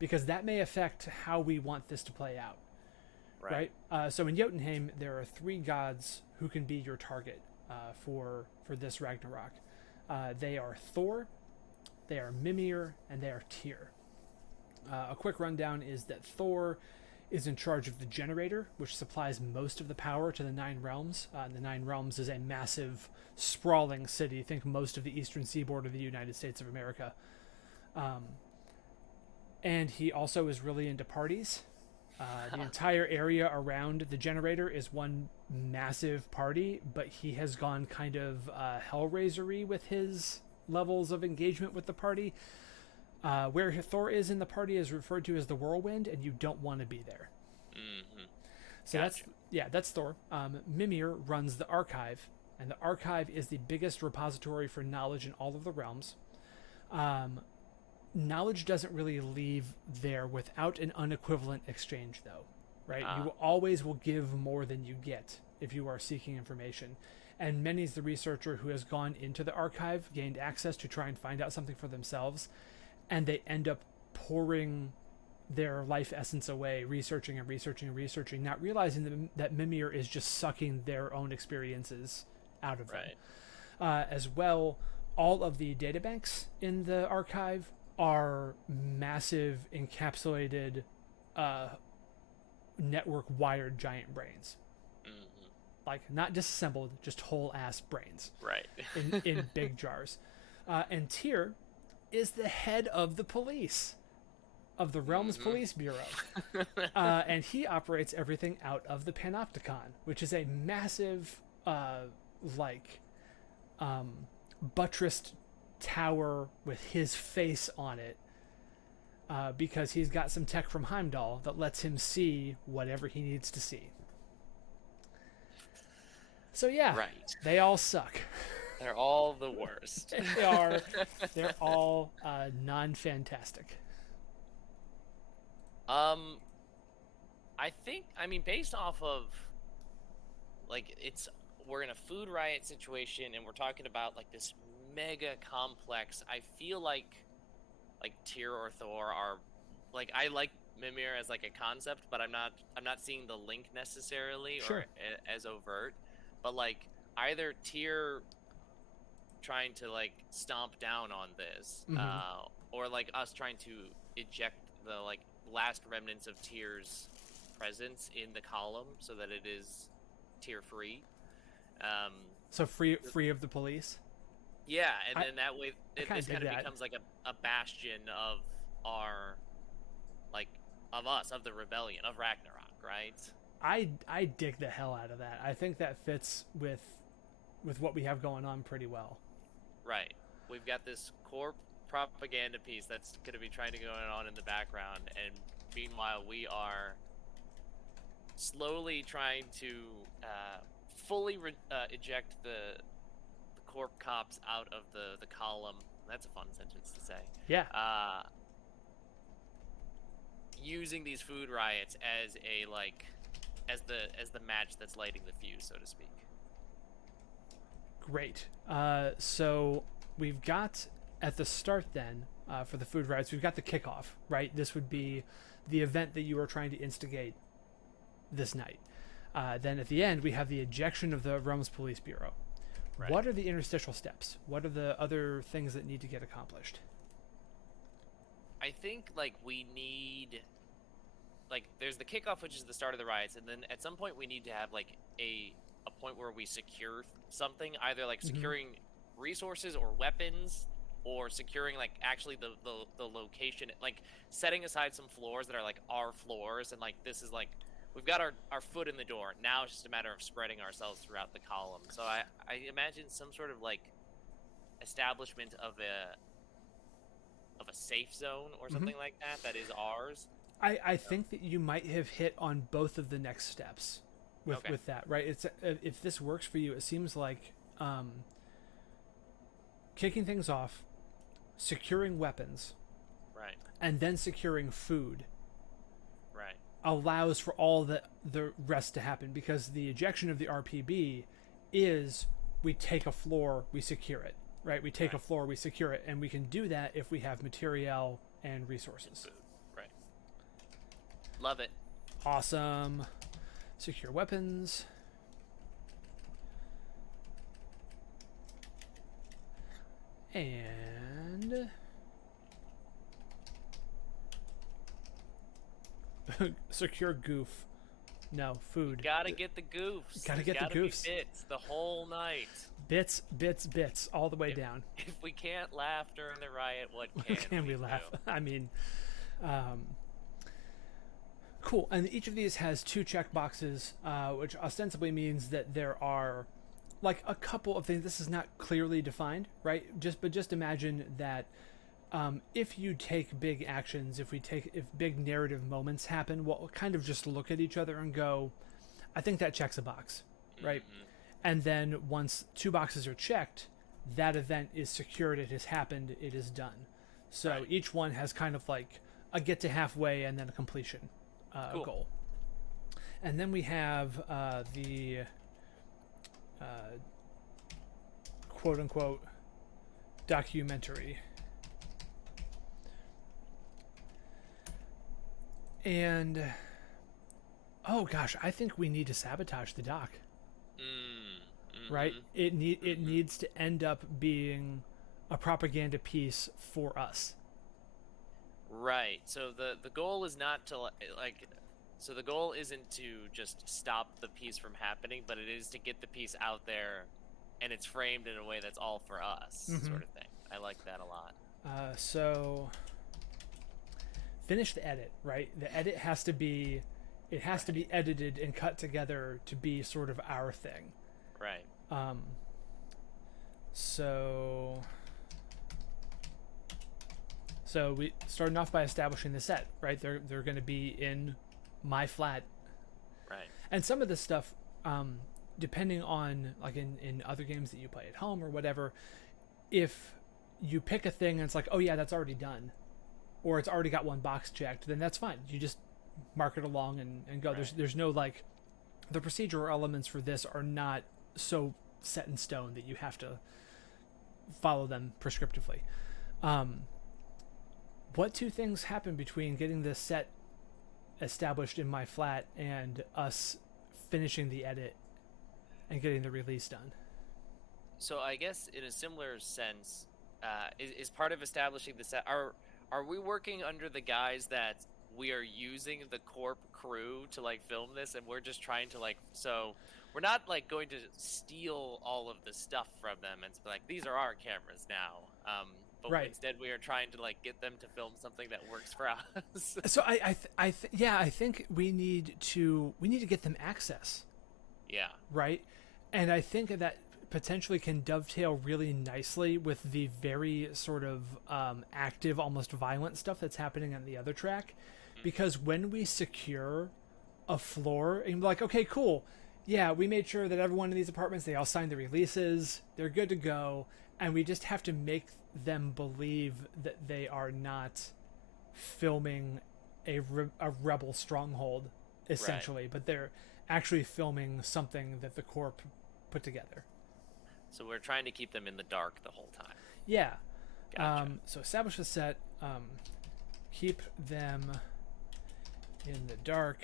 Because that may affect how we want this to play out. Right? So in Jotunheim, there are 3 gods who can be your target for this Ragnarok. They are Thor, they are Mimir, and they are Tyr. A quick rundown is that Thor is in charge of the generator, which supplies most of the power to the 9 realms. The 9 realms is a massive, sprawling city. Think most of the eastern seaboard of the United States of America. And he also is really into parties. The entire area around the generator is one massive party, but he has gone kind of Hellraiser-y with his levels of engagement with the party. Where Thor is in the party is referred to as the whirlwind, and you don't want to be there. Mm-hmm. So gotcha. that's Thor. Mimir runs the archive, and the archive is the biggest repository for knowledge in all of the realms. Knowledge doesn't really leave there without an unequivalent exchange, though, right? You always will give more than you get if you are seeking information. And many's the researcher who has gone into the archive, gained access to try and find out something for themselves, and they end up pouring their life essence away, researching, not realizing that Mimir is just sucking their own experiences out of them. As well, all of the databanks in the archive are massive, encapsulated, network wired giant brains. Mm-hmm. Like, not disassembled, just whole ass brains. Right. in big jars. And Tyr is the head of the police, of the Realms Police Bureau. And he operates everything out of the Panopticon, which is a massive, buttressed tower with his face on it, because he's got some tech from Heimdall that lets him see whatever he needs to see. So yeah, Right. They all suck. They're all the worst. They're all non-fantastic. I mean, based off of, like, we're in a food riot situation and we're talking about like this mega complex. I feel like Tyr or Thor are, like, I like Mimir as like a concept, but I'm not seeing the link necessarily or as overt. But like either Tyr trying to like stomp down on this, or like us trying to eject the like last remnants of Tyr's presence in the column so that it is Tyr free. Um, So free of the police. yeah, and I then that way kind of this dig kind of that. becomes like a bastion of our like of us of the rebellion of Ragnarok, right? I dig the hell out of that. I think that fits with what we have going on pretty well. Right. We've got this core propaganda piece that's going to be trying to go on in the background, and meanwhile we are slowly trying to fully eject the corp cops out of the column. That's a fun sentence to say. Yeah, Using these food riots as a as the match that's lighting the fuse, so to speak. great. So we've got at the start then for the food riots, we've got the kickoff, right? This would be the event that you are trying to instigate this night. Then at the end, we have the ejection of the Rome's Police Bureau. Right. What are the interstitial steps? What are the other things that need to get accomplished? I think like we need like there's the kickoff, which is the start of the riots, and then at some point we need to have like a point where we secure something, either like securing resources or weapons, or securing like actually the location, like setting aside some floors that are like our floors, and like this is like we've got our foot in the door. Now it's just a matter of spreading ourselves throughout the column. So I imagine some sort of like establishment of a safe zone or something like that is ours. I think that you might have hit on both of the next steps with that, right? It's if this works for you, it seems like kicking things off, securing weapons, right, and then securing food right, allows for all the rest to happen, because the ejection of the RPB is we take a floor, we secure it, right? We take a floor, we secure it, and we can do that if we have material and resources. right. Love it. Awesome. Secure weapons. And secure goof. No, food. Gotta get the goofs. Gotta get the goofs. Bits the whole night. Bits, all the way down. If we can't laugh during the riot, what can we laugh? I mean, cool. And each of these has 2 check boxes, which ostensibly means that there are like a couple of things. This is not clearly defined, right? Just imagine that if you take big actions, if big narrative moments happen, we'll kind of just look at each other and go, I think that checks a box, right? And then once 2 boxes are checked, that event is secured, it has happened, it is done. So each one has kind of like a get to halfway and then a completion goal. And then we have the quote unquote documentary. And oh gosh, I think we need to sabotage the doc. Right? It needs to end up being a propaganda piece for us. Right. So the goal is not to like so the goal isn't to just stop the piece from happening, but it is to get the piece out there and it's framed in a way that's all for us, sort of thing. I like that a lot. So finish the edit, right? The edit has to be to be edited and cut together to be sort of our thing. Right. So we starting off by establishing the set, right? They're going to be in my flat. Right. And some of this stuff, depending on like in other games that you play at home or whatever, if you pick a thing and it's like, oh yeah, that's already done, or it's already got 1 box checked, then that's fine. You just mark it along and go. Right. There's no like, the procedural elements for this are not so set in stone that you have to follow them prescriptively. What 2 things happen between getting this set established in my flat and us finishing the edit and getting the release done? So I guess in a similar sense, is part of establishing the set. Are we working under the guise that we are using the corp crew to like film this, and we're just trying to like, so we're not like going to steal all of the stuff from them and be like, these are our cameras now. But Right. instead we are trying to like get them to film something that works for us. So I think we need to get them access. Yeah. Right. And I think that potentially can dovetail really nicely with the very sort of active, almost violent stuff that's happening on the other track. Because when we secure a floor and be like, okay, cool, yeah, we made sure that everyone in these apartments, they all signed the releases, they're good to go, and we just have to make them believe that they are not filming a rebel stronghold, essentially, Right. but they're actually filming something that the Corp put together. So we're trying to keep them in the dark the whole time. Yeah. Gotcha. So establish a set, keep them in the dark.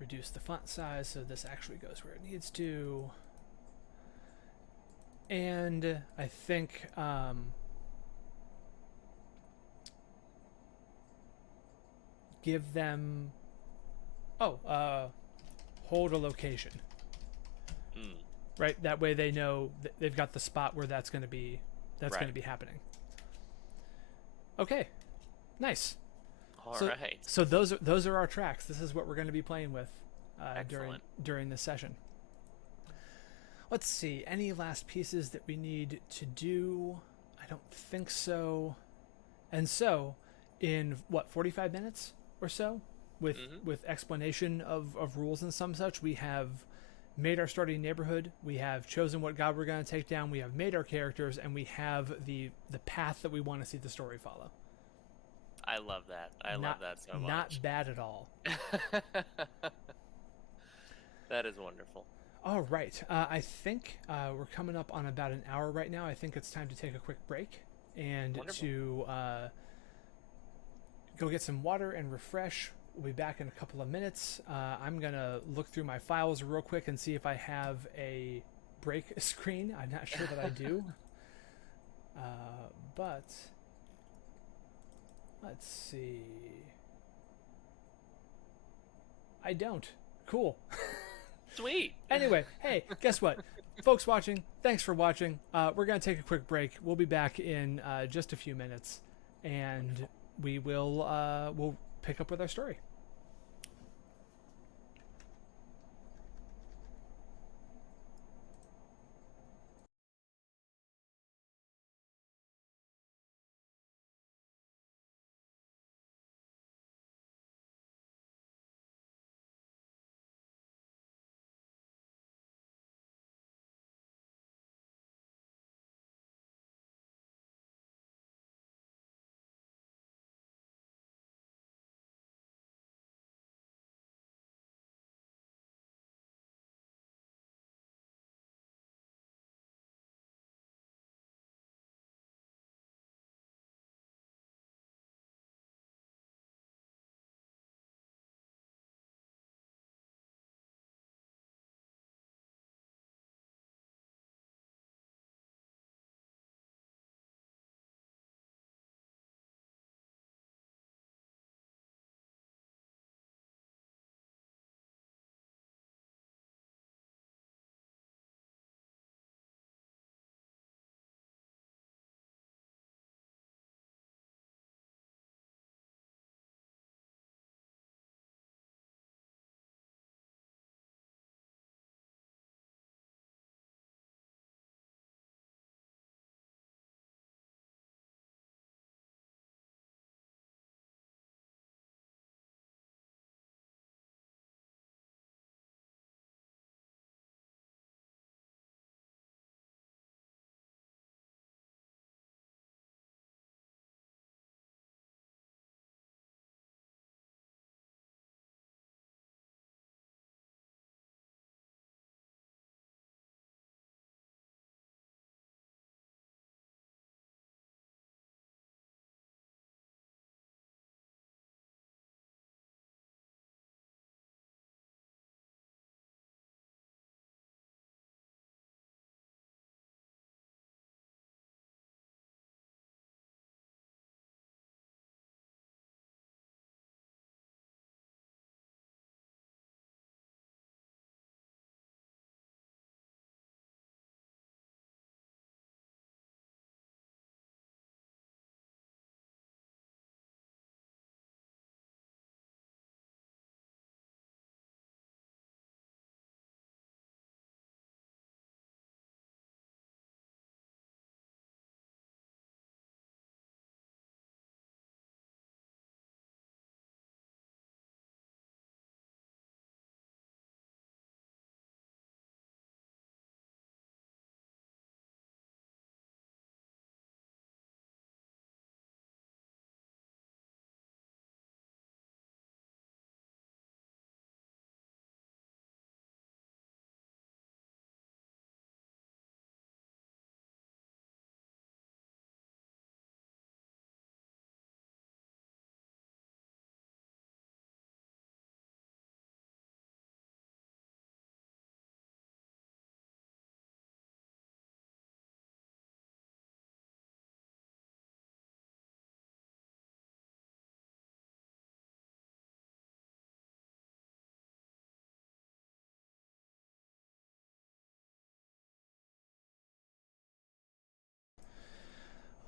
Reduce the font size so this actually goes where it needs to. And I think give them hold a location. Right, that way they know they've got the spot where that's going to be going to be happening. Okay, nice. All right. So those are our tracks. This is what we're going to be playing with during this session. Let's see, any last pieces that we need to do? I don't think so. And so, in 45 minutes or so, with explanation of rules and some such, we have made our starting neighborhood, we have chosen what god we're going to take down, we have made our characters, and we have the path that we want to see the story follow. I love that. I love that so much. Not bad at all. That is wonderful. All right. I think we're coming up on about an hour right now. I think it's time to take a quick break and to go get some water and refresh. We'll be back in a couple of minutes. I'm going to look through my files real quick and see if I have a break screen. I'm not sure that I do. But let's see. I don't. Cool. Sweet. Anyway, hey, guess what? Folks watching, thanks for watching. We're going to take a quick break. We'll be back in just a few minutes, and we will we'll pick up with our story.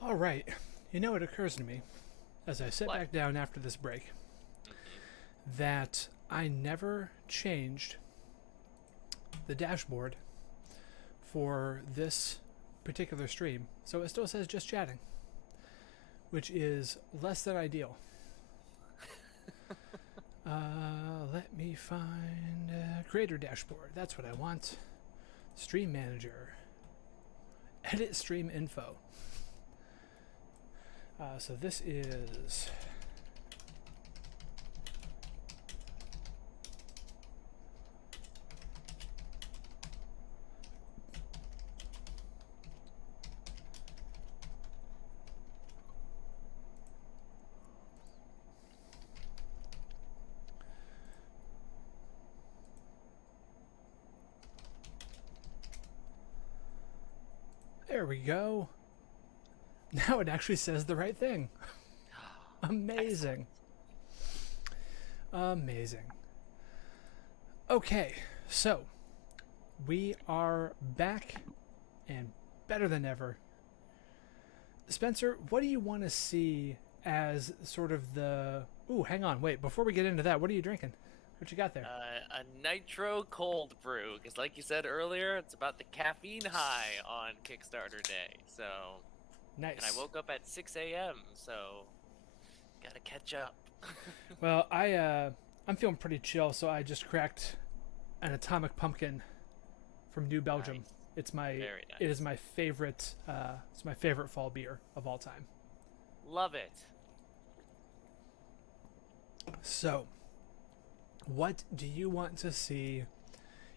All right. You know, it occurs to me as I sit What? back down after this break Hmm. that I never changed the dashboard for this particular stream, so it still says just chatting, which is less than ideal. Let me find creator dashboard. That's what I want. Stream manager. Edit stream info. So this is there we go. Now it actually says the right thing. Amazing. Amazing. Okay, so we are back and better than ever. Spencer, what do you want to see as sort of the... Ooh, hang on, wait, before we get into that, what are you drinking? What you got there? A Nitro cold brew, because like you said earlier, it's about the caffeine high on Kickstarter day. So, Nice. and I woke up at 6 a.m. So, gotta catch up. Well, I'm feeling pretty chill, so I just cracked an Atomic Pumpkin from New Belgium. Nice. It's my Very nice. It is my favorite. It's my favorite fall beer of all time. Love it. So, what do you want to see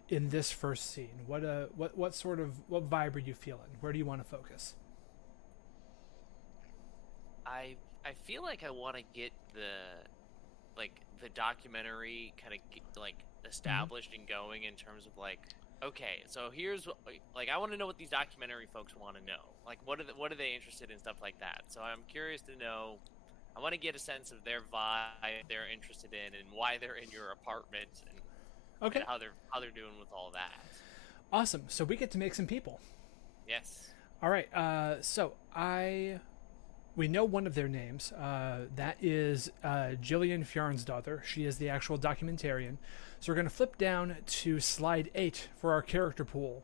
in this first scene? What vibe are you feeling? Where do you want to focus? I feel like I want to get the documentary kind of established and going in terms of okay, so here's what, I want to know what these documentary folks want to know. What are they interested in, stuff like that. So I'm curious to know. I want to get a sense of their vibe, they're interested in, and why they're in your apartment, and how they're doing with all that. Awesome. So we get to make some people. Yes. All right. We know one of their names. That is Jillian Fjarnsdottir. She is the actual documentarian. So we're going to flip down to slide 8 for our character pool.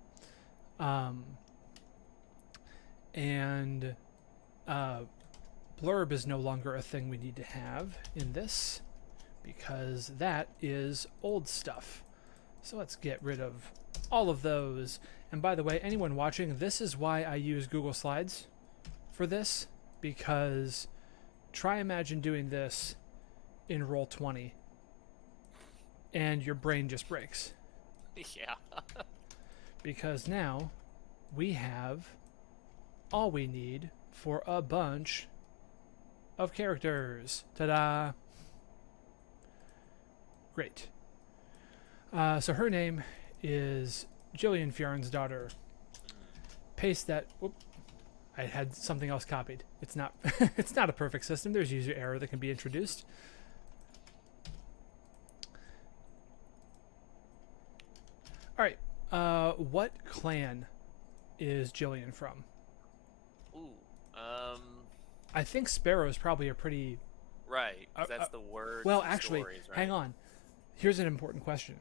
Blurb is no longer a thing we need to have in this because that is old stuff. So let's get rid of all of those. And by the way, anyone watching, this is why I use Google Slides for this, because try imagine doing this in Roll20 and your brain just breaks. Yeah. Because now we have all we need for a bunch of characters. Ta-da! Great. So her name is Jillian Fjarnsdottir. Paste that. Whoop, I had something else copied. It's not. It's not a perfect system. There's user error that can be introduced. All right. What clan is Jillian from? Ooh. I think Sparrow is probably a pretty... Right, 'cause that's the word. Well, actually, stories, right? hang on. Here's an important question.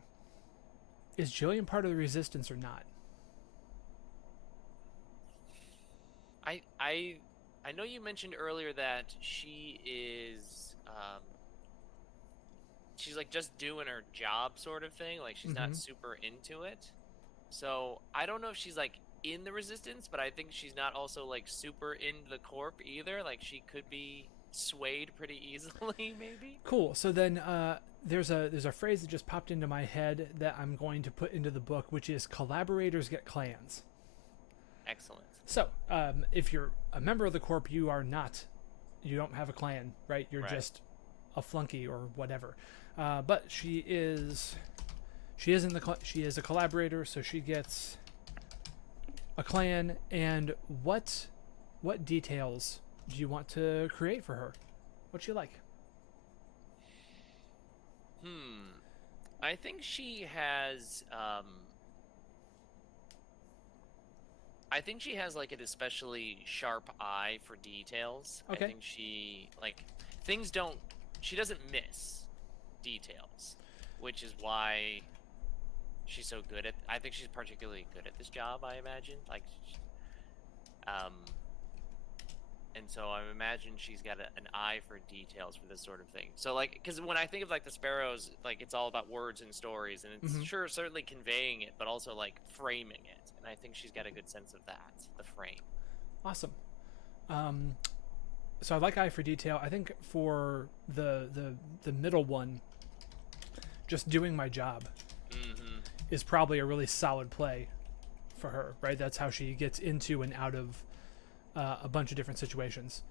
Is Jillian part of the Resistance or not? I know you mentioned earlier that she is she's just doing her job sort of thing, she's not super into it. So I don't know if she's in the Resistance, but I think she's not also super into the Corp either. She could be swayed pretty easily, maybe. Cool. So then there's a phrase that just popped into my head that I'm going to put into the book, which is collaborators get clans. Excellent. So if you're a member of the Corp, you don't have a clan, right? You're just a flunky or whatever. But she is she is a collaborator, so she gets a clan. And what details do you want to create for her? What's she like? I think she has I think she has like an especially sharp eye for details. Okay. I think she things don't. She doesn't miss details, which is why she's so good at. I think she's particularly good at this job. I imagine um, and so I imagine she's got an eye for details for this sort of thing. So because when I think of like the sparrows, like it's all about words and stories, and it's certainly conveying it, but also like framing it. And I think she's got a good sense of that, the frame. Awesome. So I like eye for detail. I think for the middle one, just doing my job is probably a really solid play for her, right? That's how she gets into and out of a bunch of different situations.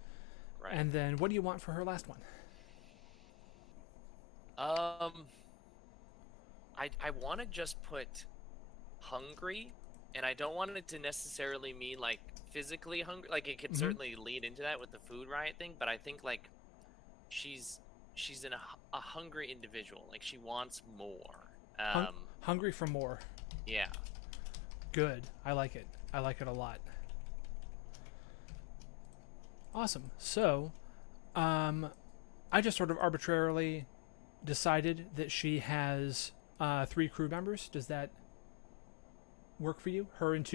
Right. And then what do you want for her last one? I want to just put hungry, and I don't want it to necessarily mean like physically hungry. Like it could certainly lead into that with the food riot thing, but I think like she's a hungry individual. Like she wants more. Hungry for more. Yeah. Good. I like it. I like it a lot. Awesome. So, I just sort of arbitrarily decided that she has 3 crew members. Does that work for you? Her and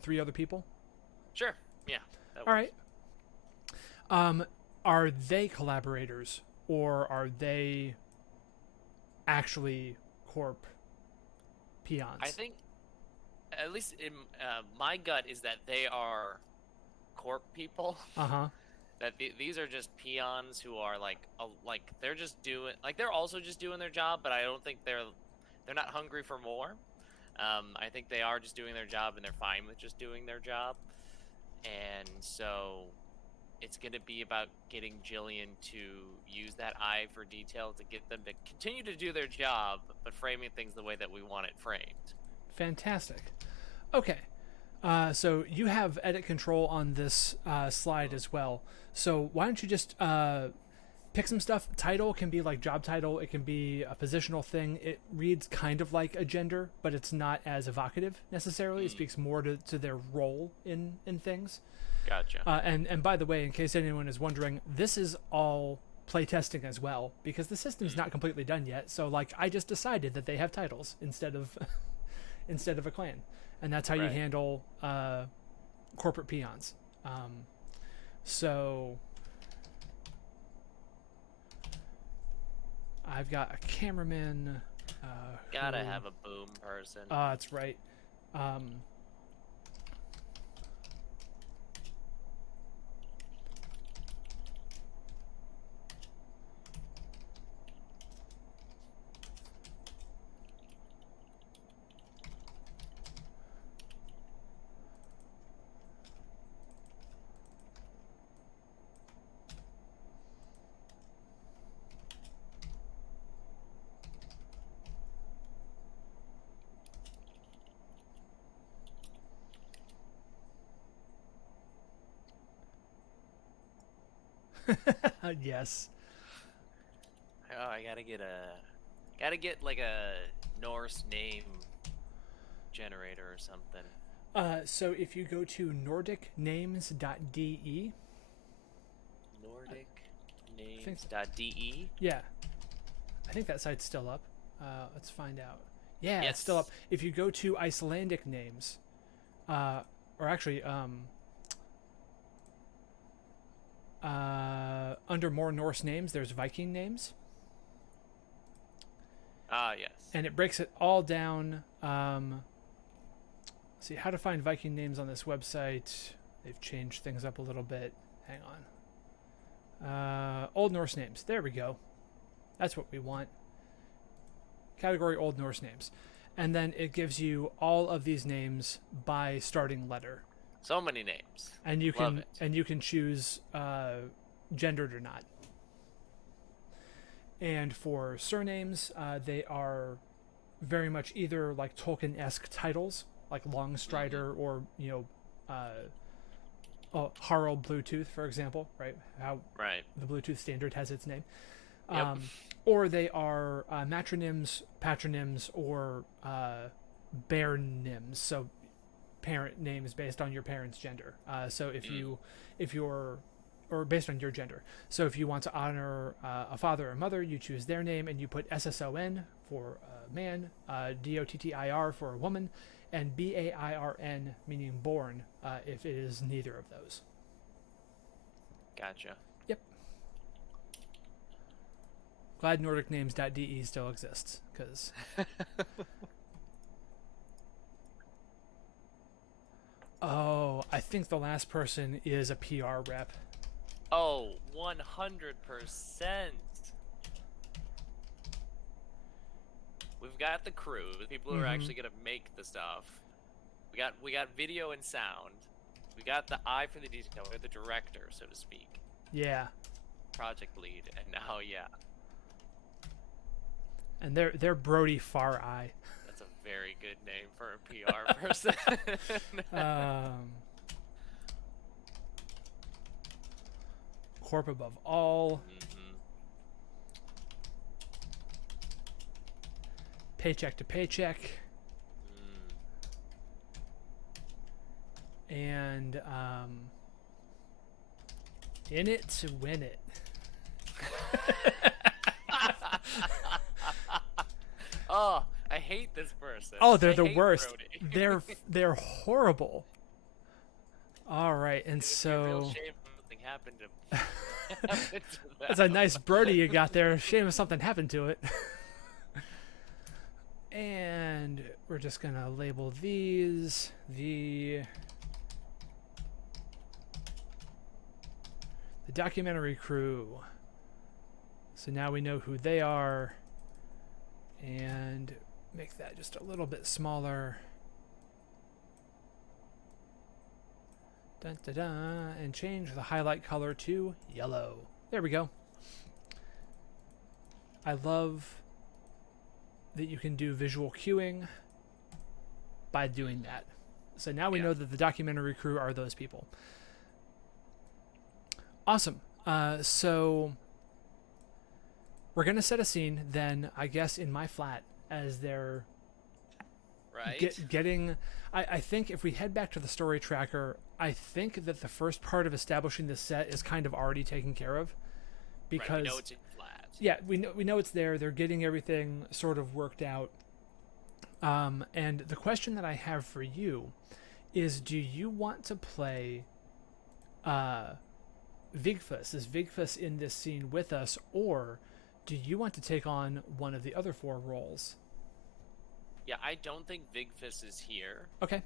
3 other people? Sure. Yeah. That All works. right. Are they collaborators, or are they actually corp peons? I think, at least in my gut, is that they are corp people. That these are just peons who are like they're just doing, like they're also just doing their job, but I don't think they're not hungry for more. I think they are just doing their job, and they're fine with just doing their job. And so it's going to be about getting Jillian to use that eye for detail to get them to continue to do their job, but framing things the way that we want it framed. Fantastic. Okay. So you have edit control on this slide as well. So why don't you just pick some stuff. Title can be like job title. It can be a positional thing. It reads kind of like a gender, but it's not as evocative necessarily. It speaks more to their role in things. Gotcha. And by the way, in case anyone is wondering, this is all playtesting as well, because the system's not completely done yet. So like I just decided that they have titles instead of instead of a clan. And that's how you handle corporate peons. So I've got a cameraman. Gotta have a boom person. That's right. Yes. Oh, I gotta get like a Norse name generator or something. So if you go to nordicnames.de, nordicnames.de. Yeah, I think that site's still up. Let's find out. Yeah, Yes. it's still up. If you go to Icelandic names, or actually, under more Norse names, there's Viking names. Yes. And it breaks it all down. See how to find Viking names on this website. They've changed things up a little bit. Hang on. Old Norse names. There we go. That's what we want. Category Old Norse names. And then it gives you all of these names by starting letter. So many names. And you can choose gendered or not. And for surnames, they are very much either like Tolkien-esque titles, like Longstrider or Harald Bluetooth, for example, right? How the Bluetooth standard has its name. Or they are matronyms, patronyms, or bairnyms. So parent names based on your parents' gender. So if you're or based on your gender. So if you want to honor a father or mother, you choose their name and you put SSON for man, DOTTIR for a woman, and BAIRN meaning born if it is neither of those. Gotcha. Yep. Glad NordicNames.de still exists, because oh, I think the last person is a PR rep. Oh, 100%. We've got the crew, the people who are actually gonna make the stuff. We got video and sound. We got the eye for the detail. We're the director, so to speak. Yeah. Project lead, and now And they're Brody Far Eye. That's a very good name for a PR person. Corp above all. Paycheck to paycheck. And in it to win it. Oh, I hate this person. Oh, they're the worst. They're horrible. All right, and It'd be a real so shame if something happened to that's a nice Brody you got there. Shame if something happened to it. And we're just gonna label these the documentary crew. So now we know who they are, and make that just a little bit smaller. Dun, dun, dun, and change the highlight color to yellow. There we go. I love that you can do visual cueing by doing that. So now we know that the documentary crew are those people. Awesome. So we're going to set a scene then, I guess, in my flat as they're getting... I think if we head back to the story tracker, I think that the first part of establishing the set is kind of already taken care of. Because right, we know it's in flat. Yeah, we know it's there. They're getting everything sort of worked out. And the question that I have for you is, do you want to play Vigfus? Is Vigfus in this scene with us, or do you want to take on one of the other 4 roles? Yeah, I don't think Vigfus is here. Okay.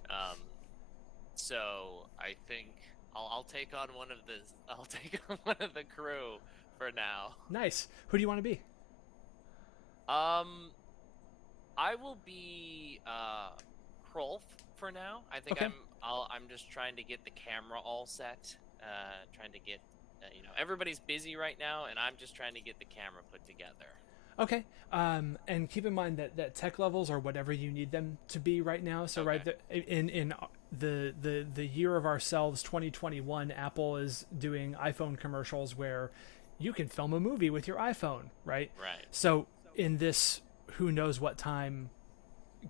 So I think I'll take on one of the crew for now. Nice. Who do you want to be? I will be Hrolf for now. I think okay. I'm just trying to get the camera all set. Trying to get everybody's busy right now, and I'm just trying to get the camera put together. Okay. And keep in mind that tech levels are whatever you need them to be right now. So okay. In the year of ourselves, 2021, Apple is doing iPhone commercials where you can film a movie with your iPhone, right? Right. So in this who knows what time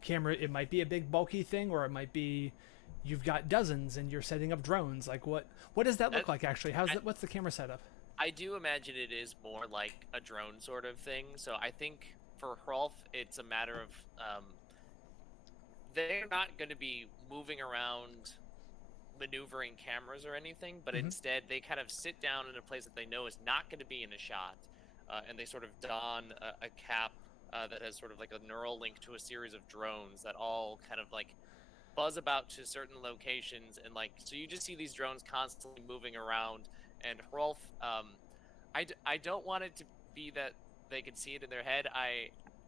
camera, it might be a big bulky thing, or it might be you've got dozens and you're setting up drones. Like what does that look like actually? What's the camera setup? I do imagine it is more like a drone sort of thing. So I think for Hrolf, it's a matter of they're not going to be moving around maneuvering cameras or anything, but instead they kind of sit down in a place that they know is not going to be in a shot, and they sort of don a cap that has sort of like a neural link to a series of drones that all kind of like buzz about to certain locations, and like so you just see these drones constantly moving around. And Hrolf, I don't want it to be that they can see it in their head.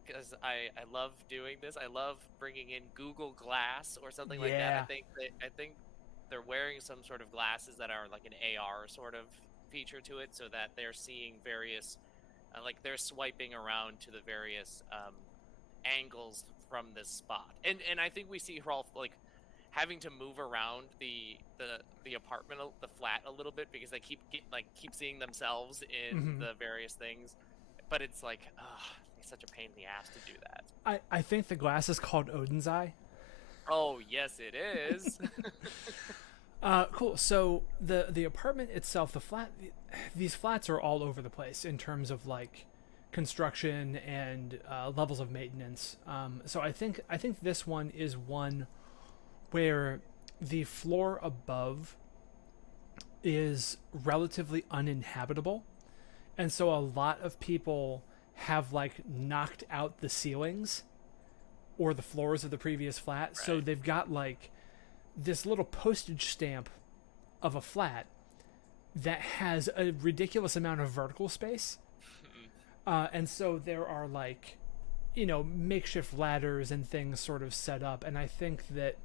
Because I love doing this. I love bringing in Google Glass or something like that. I think they're wearing some sort of glasses that are like an AR sort of feature to it, so that they're seeing various, like they're swiping around to the various angles from this spot. And I think we see Hrolf like having to move around the apartment, the flat a little bit, because they keep seeing themselves in the various things. But it's like, it's such a pain in the ass to do that. I think the glass is called Odin's Eye. Oh, yes, it is. Cool. So the apartment itself, these flats are all over the place in terms of like construction and levels of maintenance. So I think this one is one where the floor above is relatively uninhabitable, and so a lot of people have like knocked out the ceilings or the floors of the previous flat, so Right. they've got like this little postage stamp of a flat that has a ridiculous amount of vertical space. And so there are like, makeshift ladders and things sort of set up. And I think that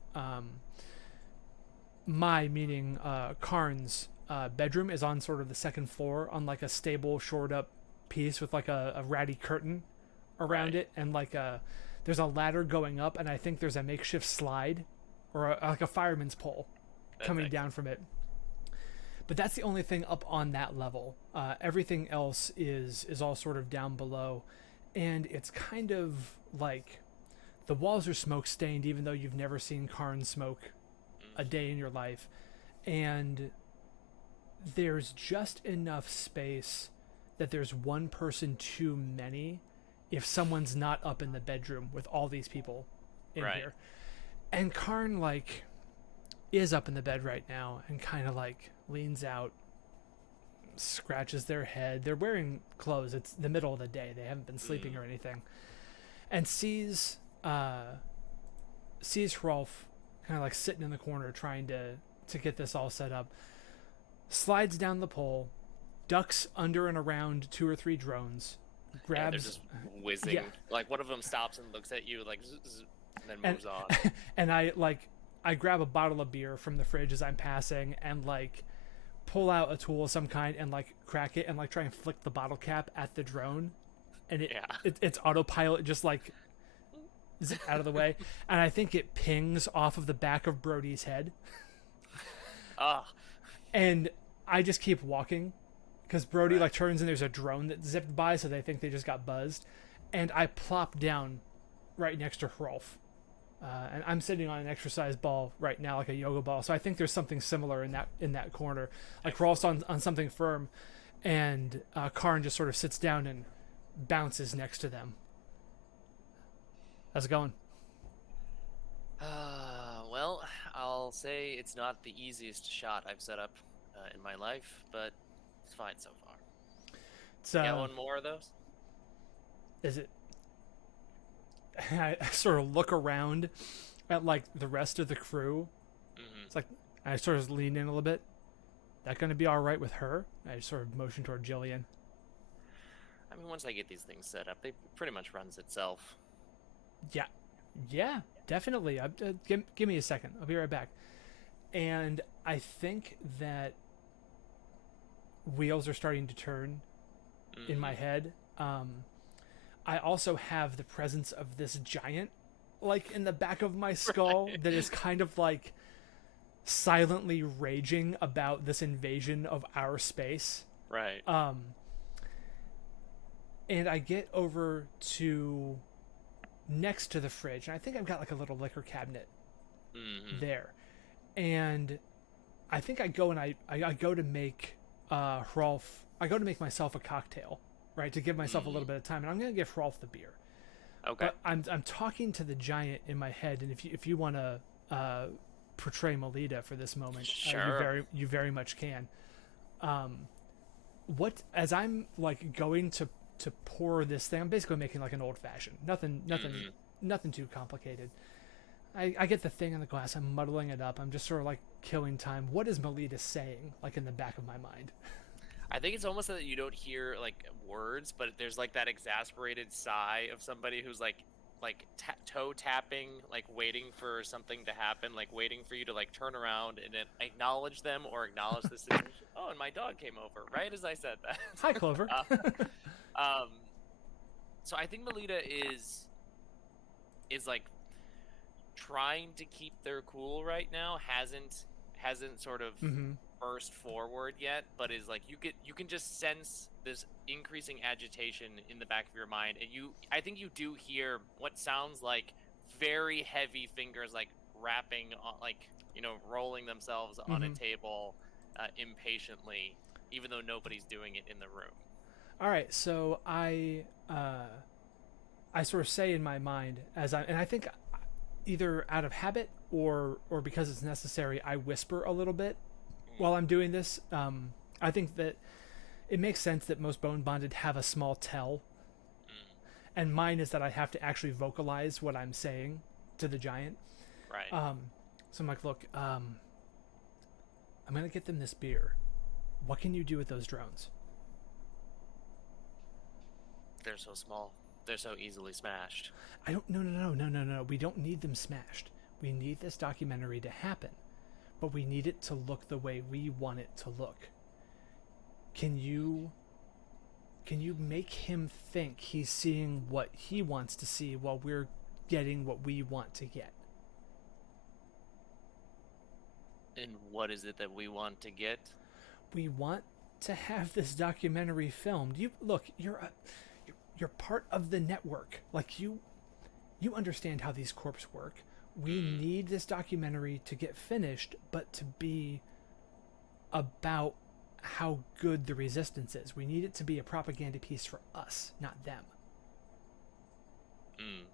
meaning Karn's bedroom is on sort of the second floor on like a stable, shored up piece with like a ratty curtain around Right. it. And like there's a ladder going up. And I think there's a makeshift slide or like a fireman's pole That's coming excellent. down from it. But that's the only thing up on that level. Everything else is all sort of down below, and it's kind of like the walls are smoke stained, even though you've never seen Karn smoke a day in your life, and there's just enough space that there's one person too many if someone's not up in the bedroom with all these people in Right. here. And Karn like is up in the bed right now and kind of like leans out, scratches their head. They're wearing clothes. It's the middle of the day. They haven't been sleeping or anything. And sees Rolf kind of like sitting in the corner trying to get this all set up. Slides down the pole, ducks under and around two or three drones, Yeah, they're grabs just whizzing. yeah, Like one of them stops and looks at you like, zzz, zzz, and then and moves on. and I grab a bottle of beer from the fridge as I'm passing and like pull out a tool of some kind and like crack it and like try and flick the bottle cap at the drone, and Yeah. it's autopilot just like zip out of the way, and I think it pings off of the back of Brody's head, Ah. and I just keep walking because Brody Right. like turns and there's a drone that zipped by, so they think they just got buzzed, and I plop down right next to Hrolf. And I'm sitting on an exercise ball right now, like a yoga ball. So I think there's something similar in that corner. Like Hrolf's on something firm, and Karn just sort of sits down and bounces next to them. How's it going? Well, I'll say it's not the easiest shot I've set up in my life, but it's fine so far. It's Got one more of those? is it? I sort of look around at like the rest of the crew. Mm-hmm. It's like I sort of lean in a little bit. That gonna be all right with her? I sort of motion toward Jillian. I mean, once I get these things set up, they pretty much runs itself. Yeah, yeah, definitely. Give me a second. I'll be right back. And I think that wheels are starting to turn in my head. I also have the presence of this giant, like in the back of my skull, Right. that is kind of like silently raging about this invasion of our space. Right. And I get over to next to the fridge, and I think I've got like a little liquor cabinet there, and I think I go and I go to make Hrolf. I go to make myself a cocktail, right, to give myself a little bit of time, and I'm gonna give Hrolf the beer. Okay. But I'm talking to the giant in my head, and if you want to portray Melita for this moment, Sure. you very much can. What as I'm like going to pour this thing, I'm basically making like an old fashioned. Nothing too complicated. I get the thing in the glass. I'm muddling it up. I'm just sort of like killing time. What is Melita saying? Like in the back of my mind. I think it's almost that you don't hear like words, but there's like that exasperated sigh of somebody who's like toe tapping, like waiting for something to happen, like waiting for you to like turn around and then acknowledge them or acknowledge the situation. Oh, and my dog came over right as I said that. Hi, Clover. Um, so I think Melita is like trying to keep their cool right now. Hasn't sort of burst forward yet, but is like you can just sense this increasing agitation in the back of your mind, and I think you do hear what sounds like very heavy fingers like rapping on, like, rolling themselves on a Mhm. table impatiently, even though nobody's doing it in the room. All right, so I sort of say in my mind and I think either out of habit or because it's necessary, I whisper a little bit Mm, while I'm doing this. I think that it makes sense that most bone bonded have a small tell, mm, and mine is that I have to actually vocalize what I'm saying to the giant. right. Um, so I'm like, look, I'm gonna get them this beer. What can you do with those drones? They're so small. They're so easily smashed. I don't. No. We don't need them smashed. We need this documentary to happen, but we need it to look the way we want it to look. Can you make him think he's seeing what he wants to see while we're getting what we want to get? And what is it that we want to get? We want to have this documentary filmed. You look, you're part of the network. Like you understand how these corps work. We Mm, need this documentary to get finished, but to be about how good the resistance is. We need it to be a propaganda piece for us, not them. mm.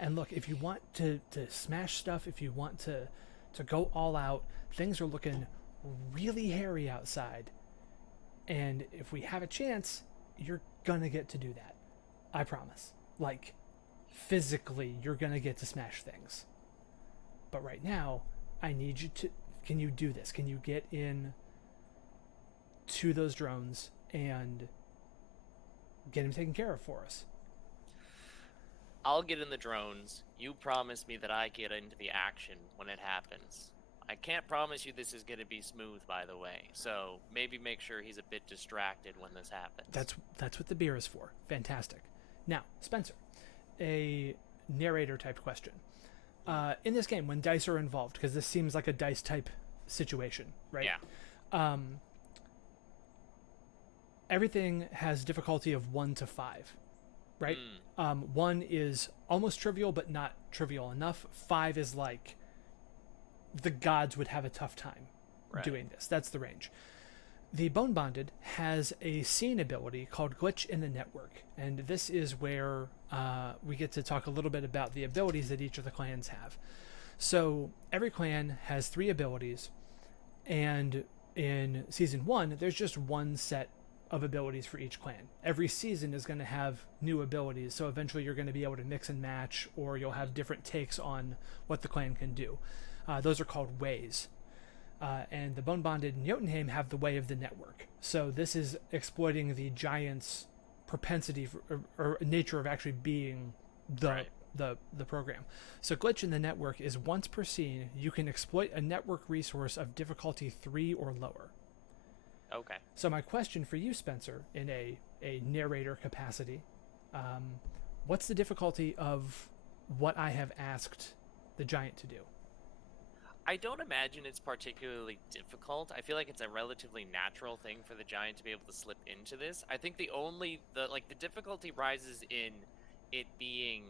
And look, if you want to smash stuff, if you want to go all out, things are looking really hairy outside. And if we have a chance, you're gonna get to do that. I promise. Like, physically, you're gonna get to smash things. But right now, I need you to. Can you do this? Can you get in to those drones and get them taken care of for us? I'll get in the drones. You promise me that I get into the action when it happens. I can't promise you this is going to be smooth, by the way. So maybe make sure he's a bit distracted when this happens. That's what the beer is for. Fantastic. Now, Spencer, a narrator type question. In this game, when dice are involved, because this seems like a dice type situation, right? Yeah. Everything has difficulty of 1 to 5, right? 1 is almost trivial, but not trivial enough. 5 is like the gods would have a tough time doing this. That's the range. The Bone Bonded has a scene ability called Glitch in the Network, and this is where we get to talk a little bit about the abilities that each of the clans have. So every clan has 3 abilities, and in Season 1, there's just one set of abilities for each clan. Every season is going to have new abilities, so eventually you're going to be able to mix and match, or you'll have different takes on what the clan can do. Those are called ways. And the Bone Bonded and Jotunheim have the way of the network. So this is exploiting the giant's propensity or nature of actually being the program. So Glitch in the Network is once per scene, you can exploit a network resource of difficulty 3 or lower. Okay. So my question for you, Spencer, in a narrator capacity, what's the difficulty of what I have asked the giant to do? I don't imagine it's particularly difficult. I feel like it's a relatively natural thing for the giant to be able to slip into this. I think the difficulty rises in it being,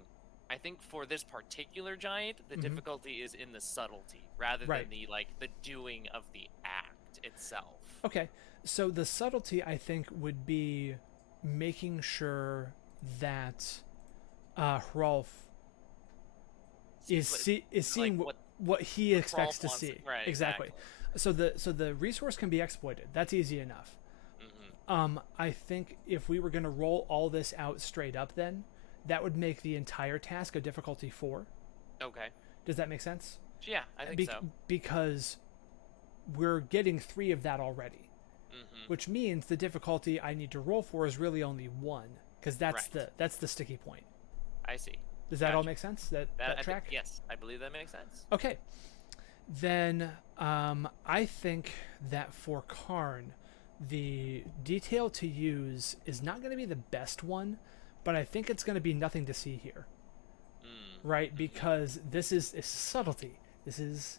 I think for this particular giant, the difficulty is in the subtlety rather than the doing of the act itself. Okay. So the subtlety, I think, would be making sure that Hrolf is seeing what he expects to see. Right, exactly. So the resource can be exploited. That's easy enough. I think if we were going to roll all this out straight up, then that would make the entire task a difficulty 4. Okay. Does that make sense? Yeah, I think so. Because we're getting 3 of that already, which means the difficulty I need to roll for is really only 1, because that's the sticky point. I see. Does that all make sense? That track? Yes, I believe that makes sense. Okay. Then I think that for Karn, the detail to use is not going to be the best one, but I think it's going to be nothing to see here. Right? Because this is subtlety. This is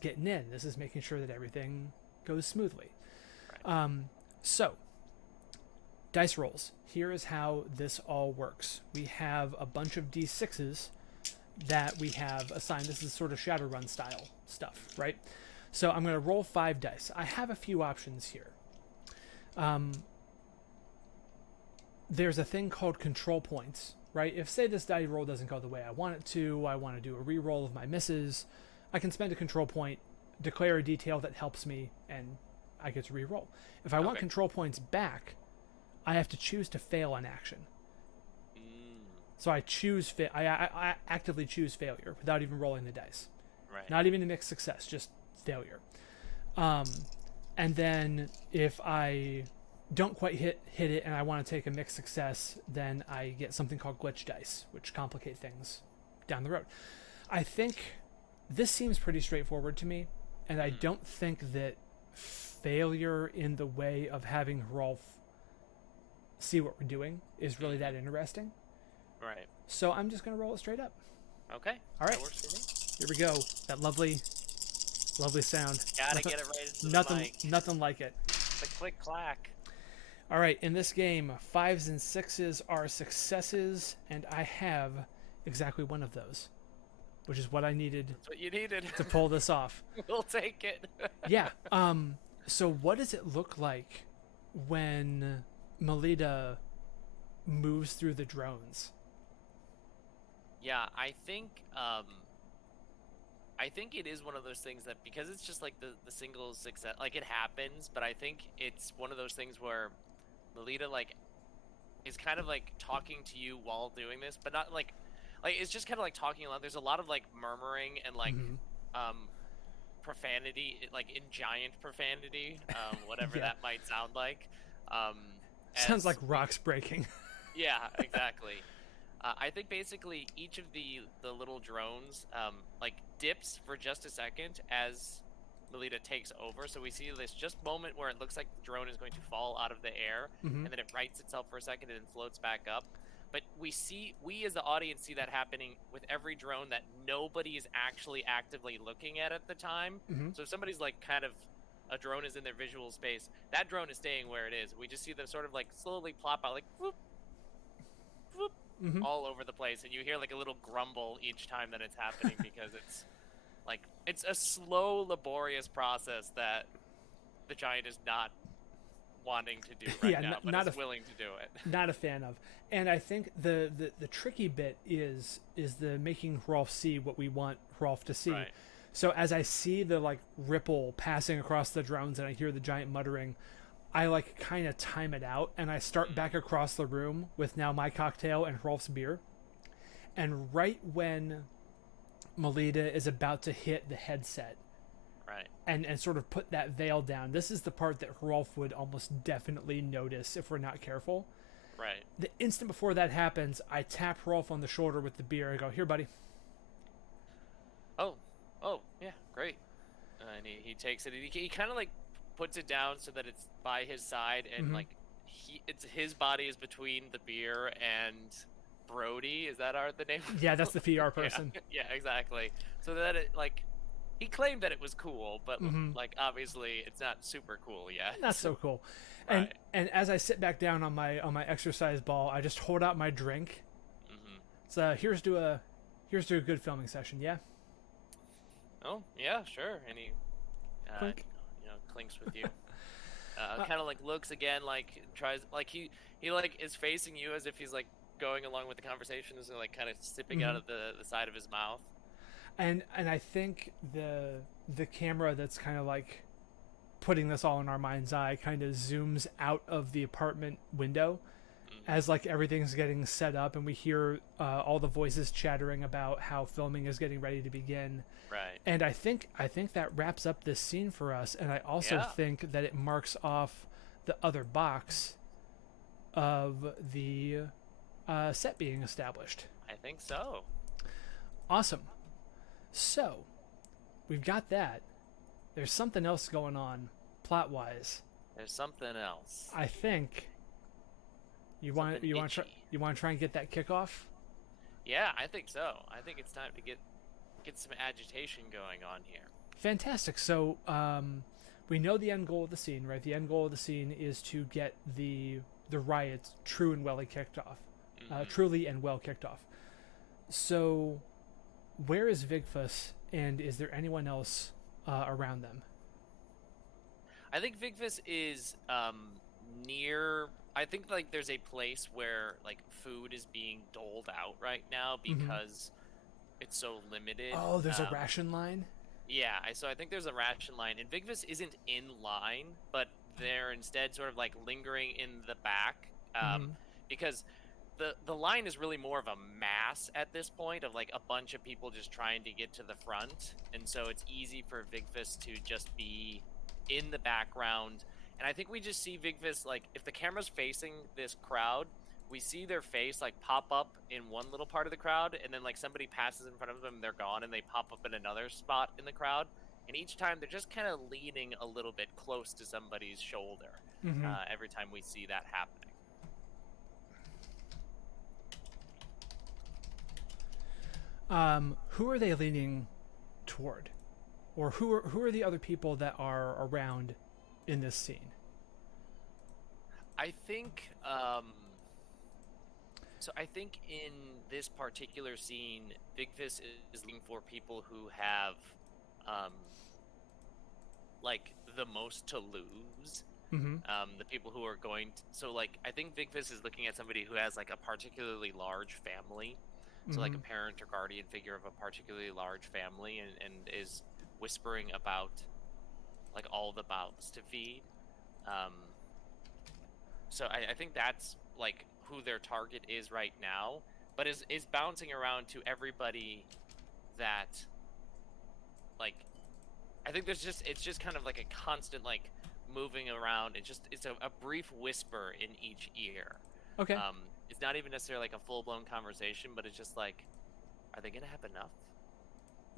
getting in. This is making sure that everything goes smoothly. Right. So, dice rolls. Here is how this all works. We have a bunch of d6s that we have assigned. This is sort of Shadowrun style stuff, right? So I'm going to roll 5 dice. I have a few options here. There's a thing called control points, right? If, say, this die roll doesn't go the way I want it to, I want to do a re-roll of my misses, I can spend a control point, declare a detail that helps me, and I get to re-roll. If I want control points back, I have to choose to fail an action. So I choose I actively choose failure without even rolling the dice. Right. Not even a mixed success, just failure. And then if I don't quite hit it and I want to take a mixed success, then I get something called glitch dice, which complicate things down the road. I think this seems pretty straightforward to me, and I don't think that failure in the way of having Rolf see what we're doing is really that interesting. Right. So I'm just going to roll it straight up. Okay. All right. That works for me. Here we go. That lovely sound. Gotta get it right into the mic. Nothing like it. The click clack. All right. In this game, 5s and 6s are successes, and I have exactly one of those, which is what I needed. That's what you needed to pull this off. We'll take it. Yeah. So what does it look like when Melita moves through the drones? Yeah, I think it is one of those things that, because it's just like the single success, like it happens, but I think it's one of those things where Melita like is kind of like talking to you while doing this, but not like it's just kind of like talking aloud. There's a lot of like murmuring and like profanity, like in giant profanity, whatever that might sound like. Sounds like rocks breaking. Yeah, exactly. I think basically each of the little drones like dips for just a second as Melita takes over. So we see this just moment where it looks like the drone is going to fall out of the air, and then it rights itself for a second and then floats back up. But we as the audience see that happening with every drone that nobody is actually actively looking at the time. So if somebody's like kind of a drone is in their visual space, that drone is staying where it is. We just see them sort of like slowly plop out, like whoop, whoop, all over the place, and you hear like a little grumble each time that it's happening because it's a slow, laborious process that the giant is not wanting to do right now, but is willing to do it. Not a fan of. And I think the tricky bit is the making Hrolf see what we want Hrolf to see. Right. So as I see the like ripple passing across the drones and I hear the giant muttering, I like kind of time it out and I start back across the room with now my cocktail and Hrolf's beer. And right when Melita is about to hit the headset, right, and sort of put that veil down, this is the part that Hrolf would almost definitely notice if we're not careful. Right. The instant before that happens, I tap Hrolf on the shoulder with the beer. I go, "Here, buddy." Oh, yeah, great. And he takes it. He kind of like puts it down so that it's by his side, and like his body is between the beer and Brody. Is that the name? Yeah, that's the PR person. Yeah, exactly. So that it like he claimed that it was cool, but like obviously it's not super cool yet. Not so cool. Right. And as I sit back down on my exercise ball, I just hold out my drink. So here's to a good filming session. Yeah. Oh yeah, sure. And he clinks with you. Kind of like looks again, like tries, like he like is facing you as if he's like going along with the conversation, and like kind of sipping out of the side of his mouth. And I think the camera that's kind of like putting this all in our mind's eye kind of zooms out of the apartment window as like everything's getting set up, and we hear all the voices chattering about how filming is getting ready to begin. Right. And I think that wraps up this scene for us, and I also think that it marks off the other box of the set being established. I think so. Awesome. So, we've got that. There's something else going on, plot-wise. There's something else. I think you want to try and get that kickoff. Yeah, I think so. I think it's time to get some agitation going on here. Fantastic. So, we know the end goal of the scene, right? The end goal of the scene is to get the riots truly and well kicked off. So, where is Vigfus, and is there anyone else around them? I think Vigfus is near. I think like there's a place where like food is being doled out right now Mm-hmm. because it's so limited. Oh, there's a ration line. Yeah, so I think there's a ration line, and Vigvis isn't in line, but they're instead sort of like lingering in the back, Mm-hmm. because the line is really more of a mass at this point of like a bunch of people just trying to get to the front, and so it's easy for Vigvis to just be in the background. And I think we just see Vigvis, like if the camera's facing this crowd, we see their face like pop up in one little part of the crowd, and then like somebody passes in front of them, they're gone, and they pop up in another spot in the crowd. And each time they're just kind of leaning a little bit close to somebody's shoulder. Mm-hmm. Every time we see that happening. Who are they leaning toward, or who are the other people that are around in this scene? I think so I think in this particular scene, Vigvis is looking for people who have like the most to lose. Mm-hmm. The people who are going to, so like I think Vigvis is looking at somebody who has like a particularly large family. So like a Mm-hmm. parent or guardian figure of a particularly large family, and is whispering about like all the mouths to feed. Um, so I think that's like who their target is right now, but is bouncing around to everybody that like I think it's just kind of like a constant like moving around. It's a brief whisper in each ear. Okay. It's not even necessarily like a full blown conversation, but it's just like, are they gonna have enough?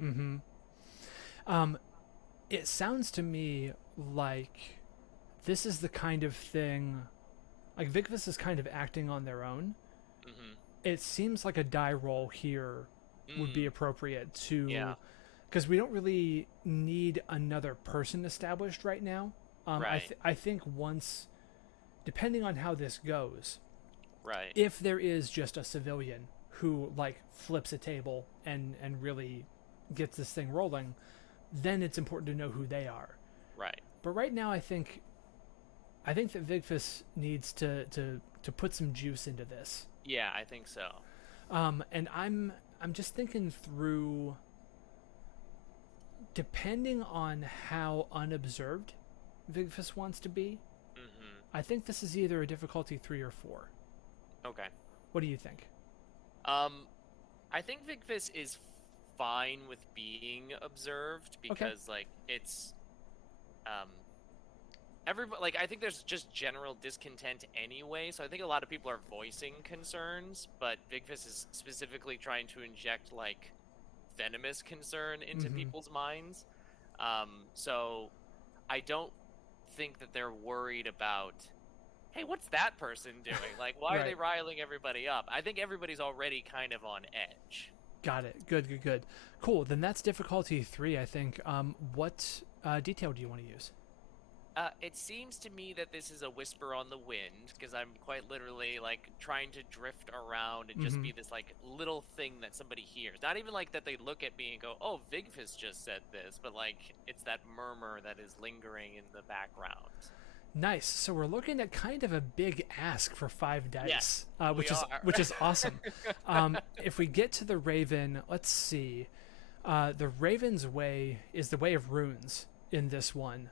Mm-hmm. It sounds to me like this is the kind of thing, like Vigvis is kind of acting on their own. Mm-hmm. It seems like a die roll here would be appropriate to, Yeah. because we don't really need another person established right now. Right. I think once, depending on how this goes, Right. if there is just a civilian who like flips a table and really gets this thing rolling, then it's important to know who they are. Right. But right now, I think that Vigfus needs to put some juice into this. Yeah, I think so. And I'm just thinking through, depending on how unobserved Vigfus wants to be, Mm-hmm. I think this is either a difficulty 3 or 4. Okay. What do you think? I think Vigvis is fine with being observed because like it's um everybody, like I think there's just general discontent anyway, so I think a lot of people are voicing concerns, but Vigvis is specifically trying to inject like venomous concern into Mm-hmm. people's minds. So I don't think that they're worried about, hey, what's that person doing? Like, why are they Right. riling everybody up? I think everybody's already kind of on edge. Got it. Good. Cool. Then that's difficulty 3, I think. What detail do you want to use? It seems to me that this is a whisper on the wind, because I'm quite literally like trying to drift around and just Mm-hmm. be this like little thing that somebody hears. Not even like that they look at me and go, "Oh, Vigfis just said this," but like it's that murmur that is lingering in the background. Nice. So we're looking at kind of a big ask for 5 dice, Yes, which we is are. which is awesome. If we get to the Raven, let's see. The Raven's way is the way of runes in this one.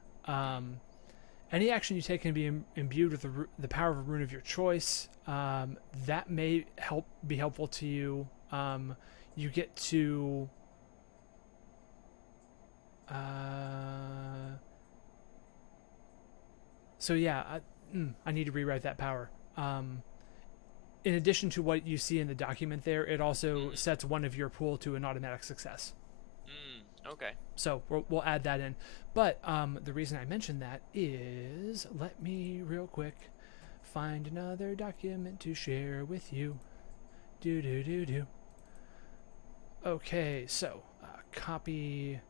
Any action you take can be imbued with the power of a rune of your choice. That may be helpful to you. You get to. So yeah, I need to rewrite that power. In addition to what you see in the document there, it also sets one of your pool to an automatic success. Okay. So we'll add that in. But the reason I mentioned that is, let me real quick find another document to share with you. Do. Okay, so copy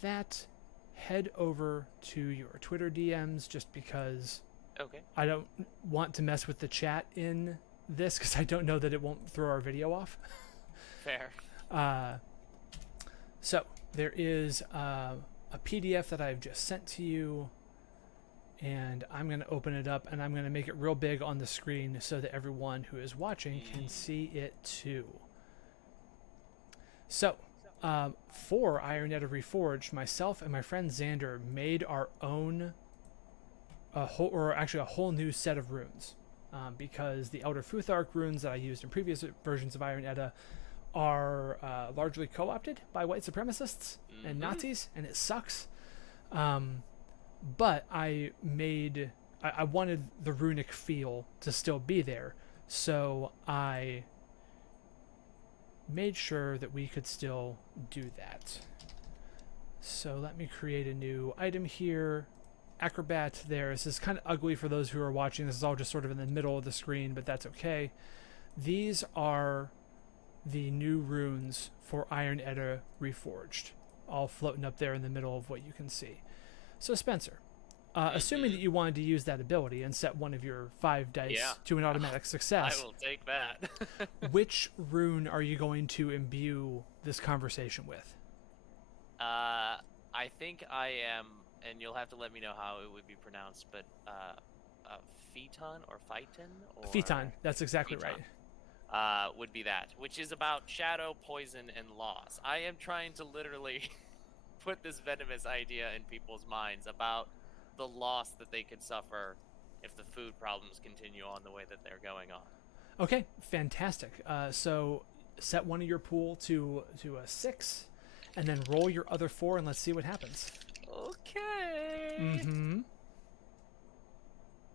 that. Head over to your Twitter DMs, just because Okay. I don't want to mess with the chat in this, because I don't know that it won't throw our video off. Fair. So there is a PDF that I've just sent to you, and I'm going to open it up and I'm going to make it real big on the screen so that everyone who is watching can see it too. So, for Edda Reforged, myself and my friend Xander made our own a whole new set of runes, because the Elder Futhark runes that I used in previous versions of Edda are largely co-opted by white supremacists and Nazis, and it sucks. But I wanted the runic feel to still be there, so I made sure that we could still do that. So let me create a new item here. Acrobat there. This is kind of ugly for those who are watching. This is all just sort of in the middle of the screen, but that's okay. These are the new runes for Edda Reforged, all floating up there in the middle of what you can see. So Spencer, assuming that you wanted to use that ability and set one of your 5 dice to an automatic success, I will take that. which rune are you going to imbue this conversation with? I think I am, and you'll have to let me know how it would be pronounced, but Phaeton or Phaeton? Or Phaeton, that's exactly Phaeton. right. Would be that, which is about shadow, poison, and loss. I am trying to literally put this venomous idea in people's minds about the loss that they could suffer if the food problems continue on the way that they're going on. Okay, fantastic. So set one of your pool to a 6, and then roll your other 4, and let's see what happens. Okay. Mm-hmm.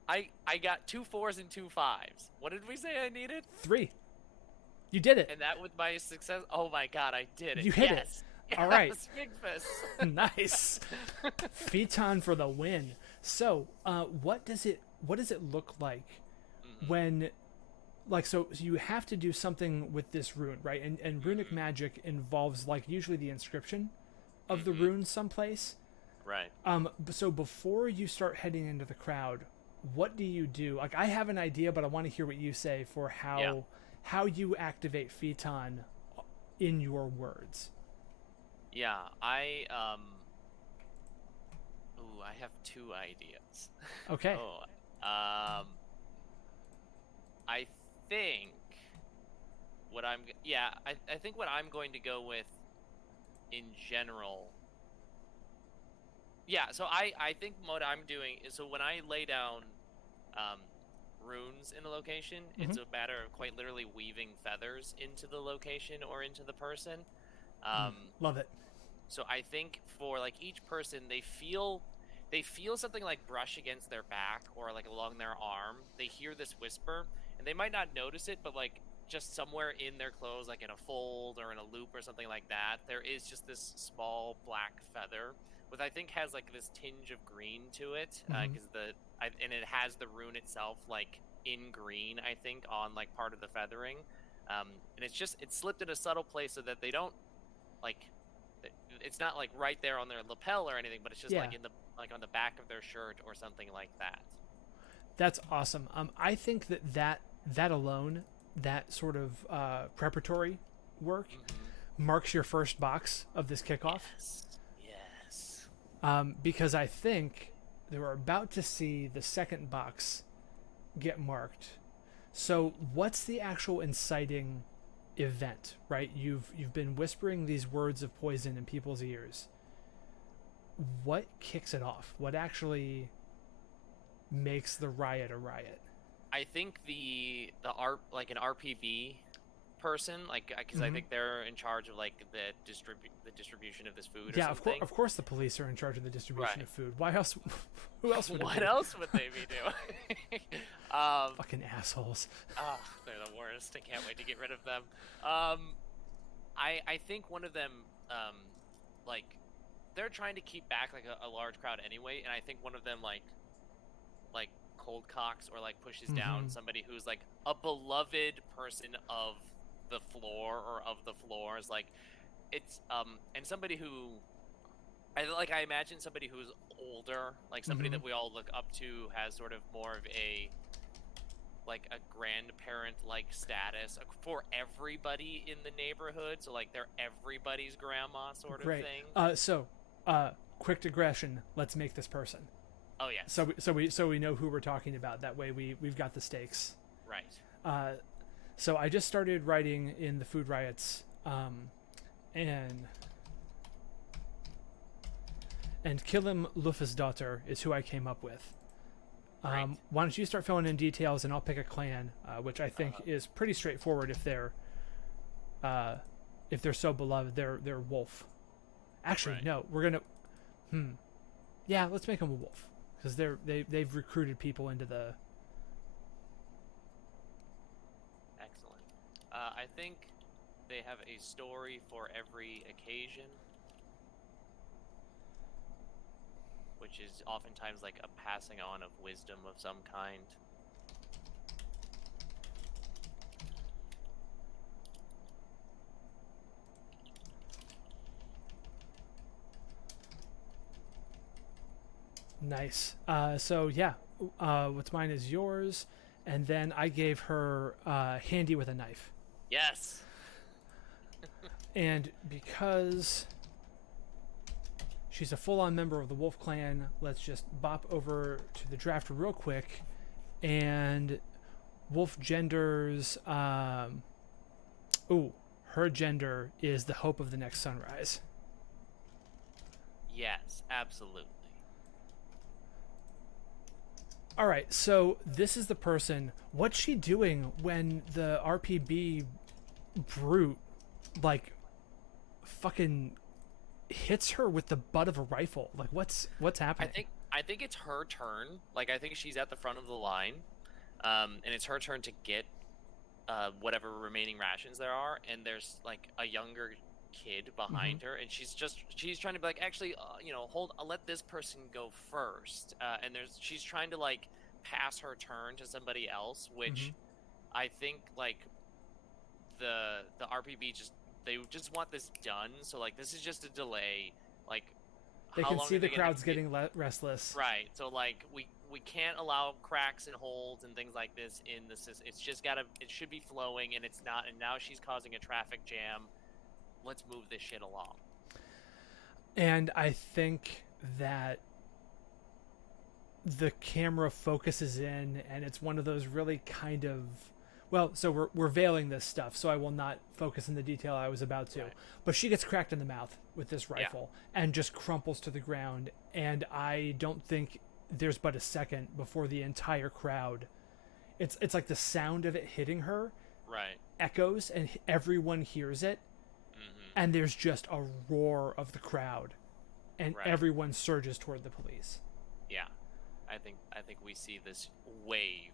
I got 2 4s and 2 5s. What did we say I needed? 3. You did it. And that with my success. Oh my god, I did it. You hit yes. it. All right. Big fist. Nice. Phaeton for the win. So, what does it look like when, like, so you have to do something with this rune, right? And runic magic involves, like, usually the inscription of the rune someplace. Right. So before you start heading into the crowd, what do you do? Like, I have an idea, but I want to hear what you say for how you activate Phaeton in your words. Yeah, I have 2 ideas. Okay. I think I think what I'm going to go with in general. Yeah, so I think what I'm doing is, so when I lay down runes in a location, it's a matter of quite literally weaving feathers into the location or into the person. Love it. So I think for, like, each person, they feel something like brush against their back or, like, along their arm. They hear this whisper, and they might not notice it, but, like, just somewhere in their clothes, like in a fold or in a loop or something like that, there is just this small black feather, which I think has, like, this tinge of green to it, and it has the rune itself, like, in green, I think, on, like, part of the feathering, and it's slipped in a subtle place so that they don't, like, it's not, like, right there on their lapel or anything, but it's just like on the back of their shirt or something like that. That's awesome. I think that alone, that sort of preparatory work, marks your first box of this kickoff. Yes. Because I think that we're about to see the second box get marked. So what's the actual inciting event, right? You've been whispering these words of poison in people's ears. What kicks it off? What actually makes the riot a riot? I think the an RPV person, like, because I think they're in charge of, like, the distribution of this food. Yeah, or something. of course the police are in charge of the distribution of food. Why else? Who else would? What else would they be doing? Fucking assholes. Oh, they're the worst. I can't wait to get rid of them. I think one of them, like, they're trying to keep back, like, a large crowd anyway, and I think one of them, like cold cocks or, like, pushes down somebody who's, like, a beloved person of the floor or of the floors, like, it's and somebody who I imagine somebody who's older, like somebody that we all look up to, has sort of more of a like a grandparent-like status for everybody in the neighborhood. So like they're everybody's grandma sort of Great. thing. Quick digression. Let's make this person. Oh yes. So we know who we're talking about. That way we've got the stakes. Right. So I just started writing in the Food Riots, and Killim Lufusdottir is who I came up with. Right. Why don't you start filling in details, and I'll pick a clan, which I think is pretty straightforward if they're so beloved. They're wolf. Actually, Right. no, we're gonna. Yeah, let's make them a wolf because they've recruited people into the. Excellent. I think they have a story for every occasion, which is oftentimes like a passing on of wisdom of some kind. Nice. So yeah, what's mine is yours, and then I gave her handy with a knife. Yes. And because she's a full-on member of the Wolf Clan, let's just bop over to the draft real quick. And Wolf genders. Her gender is the hope of the next sunrise. Yes, absolutely. All right, so this is the person. What's she doing when the RPB brute, like, fucking hits her with the butt of a rifle? Like, what's happening? I think it's her turn. Like I think she's at the front of the line, and it's her turn to get whatever remaining rations there are. And there's like a younger kid behind her, and she's trying to be like, actually, let this person go first. And she's trying to like pass her turn to somebody else, which I think like the RPB they just want this done. So like this is just a delay. Like they can see the crowd's getting restless. Right. So like we can't allow cracks and holds and things like this in the system. It's just it should be flowing, and it's not. And now she's causing a traffic jam. Let's move this shit along. And I think that the camera focuses in, and it's one of those really kind of, well, so we're veiling this stuff, so I will not focus in the detail I was about to. Right. But she gets cracked in the mouth with this rifle and just crumples to the ground. And I don't think there's but a second before the entire crowd, it's like the sound of it hitting her echoes, and everyone hears it. And there's just a roar of the crowd, and everyone surges toward the police. Yeah, I think we see this wave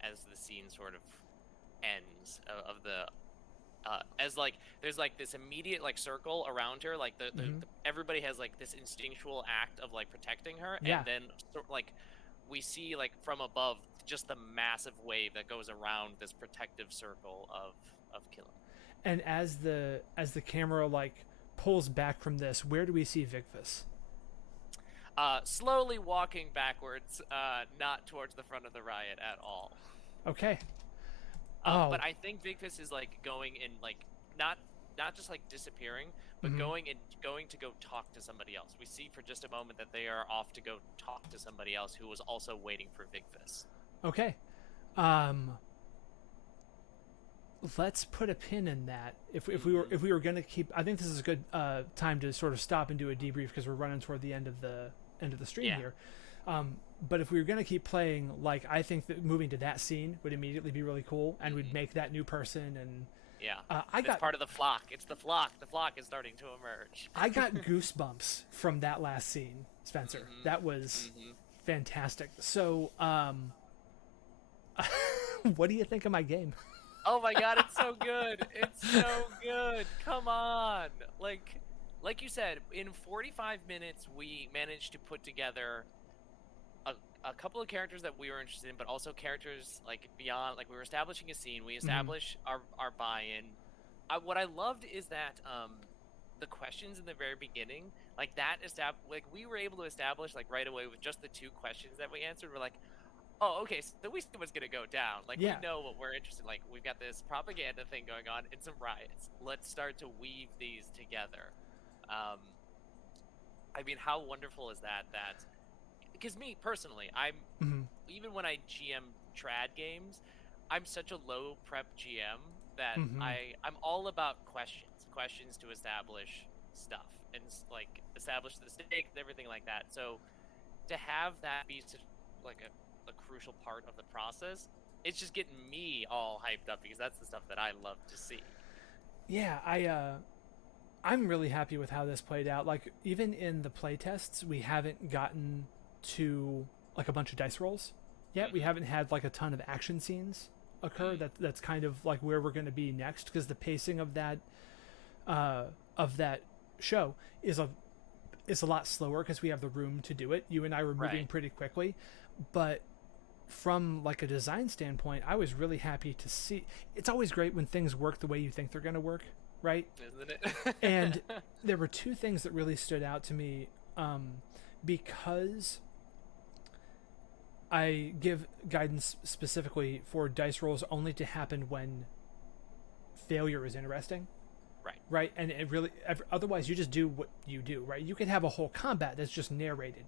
as the scene sort of ends of the as like there's like this immediate like circle around her, like the everybody has like this instinctual act of like protecting her, and then like we see like from above just the massive wave that goes around this protective circle of Killim. And as the camera like pulls back from this, where do we see Vigfus? Slowly walking backwards, not towards the front of the riot at all. Okay. But I think Vigfus is like going and like not just like disappearing, but going to go talk to somebody else. We see for just a moment that they are off to go talk to somebody else who was also waiting for Vigfus. Okay. Let's put a pin in that. If we were going to keep, I think this is a good time to sort of stop and do a debrief because we're running toward the end of the stream here. But if we were going to keep playing, like, I think that moving to that scene would immediately be really cool, and we'd make that new person. And it's part of the flock. It's the flock. The flock is starting to emerge. I got goosebumps from that last scene, Spencer. That was fantastic. So, what do you think of my game? Oh my god, it's so good. It's so good. Come on. Like you said, in 45 minutes we managed to put together a couple of characters that we were interested in, but also characters like beyond, like we were establishing a scene, we established our buy-in. What I loved is that the questions in the very beginning, like that we were able to establish like right away with just the two questions that we answered. We're like, Oh, okay. So we see what's gonna go down. Like we Yeah. know what we're interested in. Like we've got this propaganda thing going on and some riots. Let's start to weave these together. Um, I mean, how wonderful is that? That because me personally, I'm Hmm. even when I GM trad games, I'm such a low prep GM that Hmm. I'm all about questions to establish stuff and like establish the stakes and everything like that. So to have that be such like a crucial part of the process, it's just getting me all hyped up because that's the stuff that I love to see. Yeah, I'm really happy with how this played out. Like even in the play tests, we haven't gotten to like a bunch of dice rolls yet. We Mm-hmm. haven't had like a ton of action scenes occur. Mm. That's kind of like where we're going to be next because the pacing uh, of that show is a lot slower because we have the room to do it. You and I were moving Right. pretty quickly, but from like a design standpoint, I was really happy to see. It's always great when things work the way you think they're going to work, right? Isn't it? And there were two things that really stood out to me, because I give guidance specifically for dice rolls only to happen when failure is interesting, Right. right? And it really, otherwise you just do what you do, right? You can have a whole combat that's just narrated.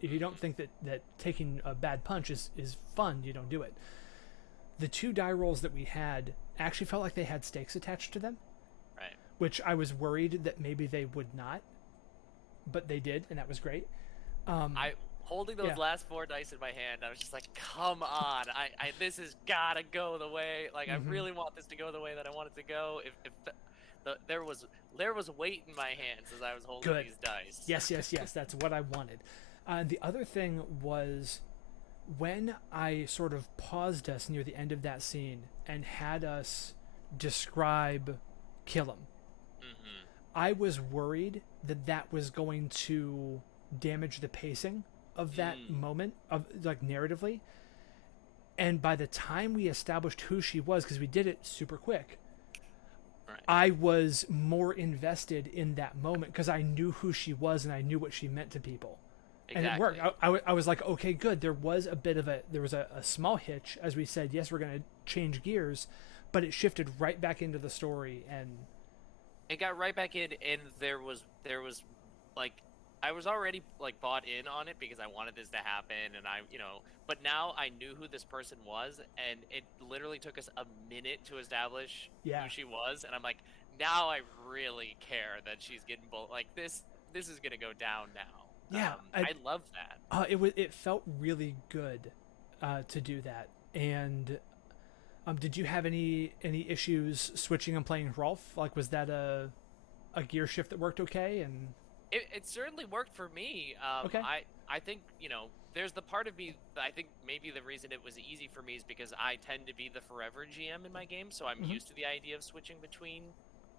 If you don't Mm-hmm. think that taking a bad punch is fun, you don't do it. The two die rolls that we had actually felt like they had stakes attached to them, Right. which I was worried that maybe they would not, but they did, and that was great. I holding those Yeah. last four dice in my hand, I was just like, come on, this has gotta go the way, like I Hmm. really want this to go the way that I want it to go. If there was weight in my hands as I was holding Good. these dice. Yes, yes, yes. That's what I wanted. The other thing was when I sort of paused us near the end of that scene and had us describe Killam. Mm-hmm. I was worried that that was going to damage the pacing of that Mm. moment of like narratively. And by the time we established who she was, because we did it super quick, Right. I was more invested in that moment because I knew who she was and I knew what she meant to people. And it worked. Exactly. I was like, okay, good. There was a small hitch as we said, yes, we're going to change gears, but it shifted right back into the story. And It got right back in, and there was like I was already like bought in on it because I wanted this to happen, and but now I knew who this person was, and it literally took us a minute to establish yeah, who she was, and I'm like, now I really care that she's getting like this. This is gonna go down now. yeah, I love that. it felt really good to do that. And did you have any issues switching and playing Rolf? Like, was that a gear shift that worked okay? And It certainly worked for me. okay, I think there's the part of me that I think maybe the reason it was easy for me is because I tend to be the forever GM in my game, so I'm hmm used to the idea of switching between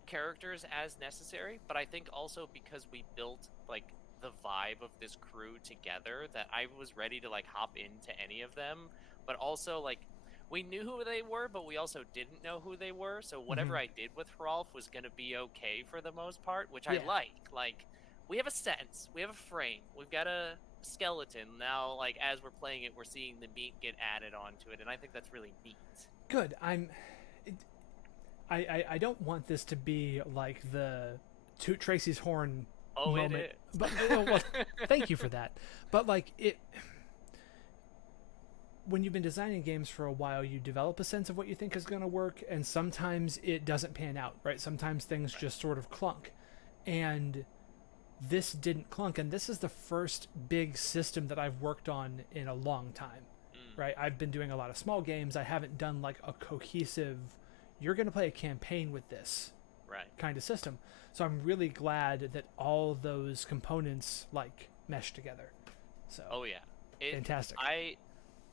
characters as necessary. But I think also because we built like the vibe of this crew together that I was ready to like hop into any of them, but also like we knew who they were, but we also didn't know who they were. So hmm whatever I did with Rolf was gonna be okay for the most part, which I yeah, like. Like we have a sense, we have a frame, we've got a skeleton now. Like as we're playing it, we're seeing the meat get added onto it, and I think that's really neat. good. I don't want this to be like the toot Tracy's horn Oh, it moment, is. but well, thank you for that. But like it, when you've been designing games for a while, you develop a sense of what you think is going to work, and sometimes it doesn't pan out, right? Sometimes things just sort of clunk, and this didn't clunk. And this is the first big system that I've worked on in a long time, Mm, right? I've been doing a lot of small games. I haven't done like a cohesive, you're going to play a campaign with this right. kind of system. So I'm really glad that all those components like mesh together. So Oh yeah. It. fantastic.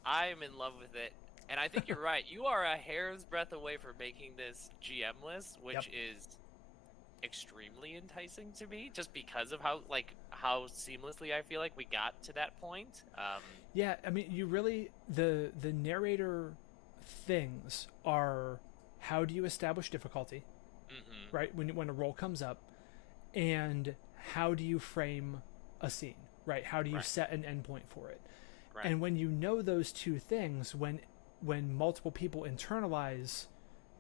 I'm in love with it, and I think you're right. You are a hair's breadth away from making this GM list, Yep. which is extremely enticing to me, just because of how seamlessly I feel like we got to that point. Yeah, I mean, you really the narrator things are how do you establish difficulty, Mm-hmm. right? When a roll comes up, and how do you frame a scene, right? How do you Right. set an endpoint for it? Right. And when you know those two things, when multiple people internalize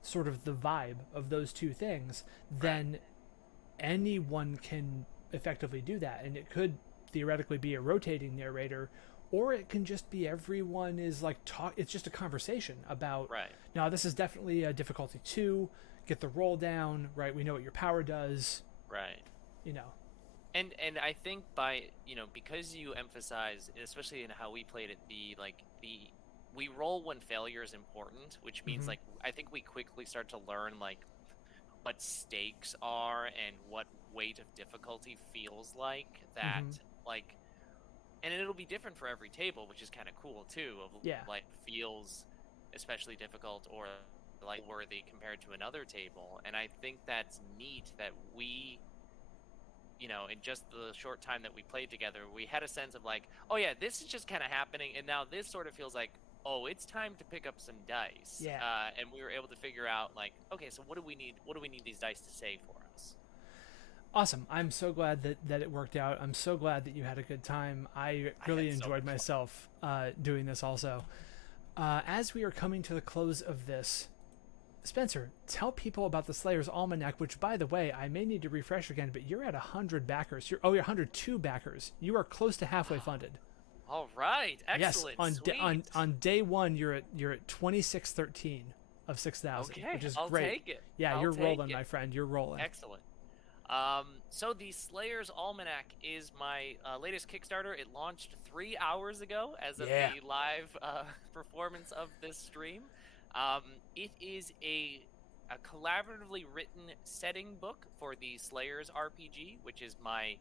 sort of the vibe of those two things, then anyone can effectively do that. And it could theoretically be a rotating narrator, or it can just be everyone is like it's just a conversation about, now this is definitely a difficulty 2, get the roll down, right? We know what your power does. Right. You know. And I think by, because you emphasize, especially in how we played it, we roll when failure is important, which means like I think we quickly start to learn like what stakes are and what weight of difficulty feels like that like, and it'll be different for every table, which is kind of cool too, of like feels especially difficult or like worthy compared to another table. And I think that's neat that we, in just the short time that we played together, we had a sense of like, oh yeah, this is just kind of happening, and now this sort of feels like, oh, it's time to pick up some dice. Yeah. And we were able to figure out like, okay, so what do we need these dice to say for us? Awesome. I'm so glad that it worked out. I'm so glad that you had a good time. I really enjoyed myself doing this also. As we are coming to the close of this, Spencer, tell people about the Slayers Almanac, which, by the way, I may need to refresh again, but you're at 100 backers. You're 102 backers. You are close to halfway funded. All right, excellent. Yes, on day one, you're at 2613 of 6,000, which is I'll great. Take it. Yeah, you're rolling, my friend. You're rolling. Excellent. So the Slayers Almanac is my latest Kickstarter. It launched 3 hours ago as of the live performance of this stream. It is a collaboratively written setting book for the Slayers RPG, which is my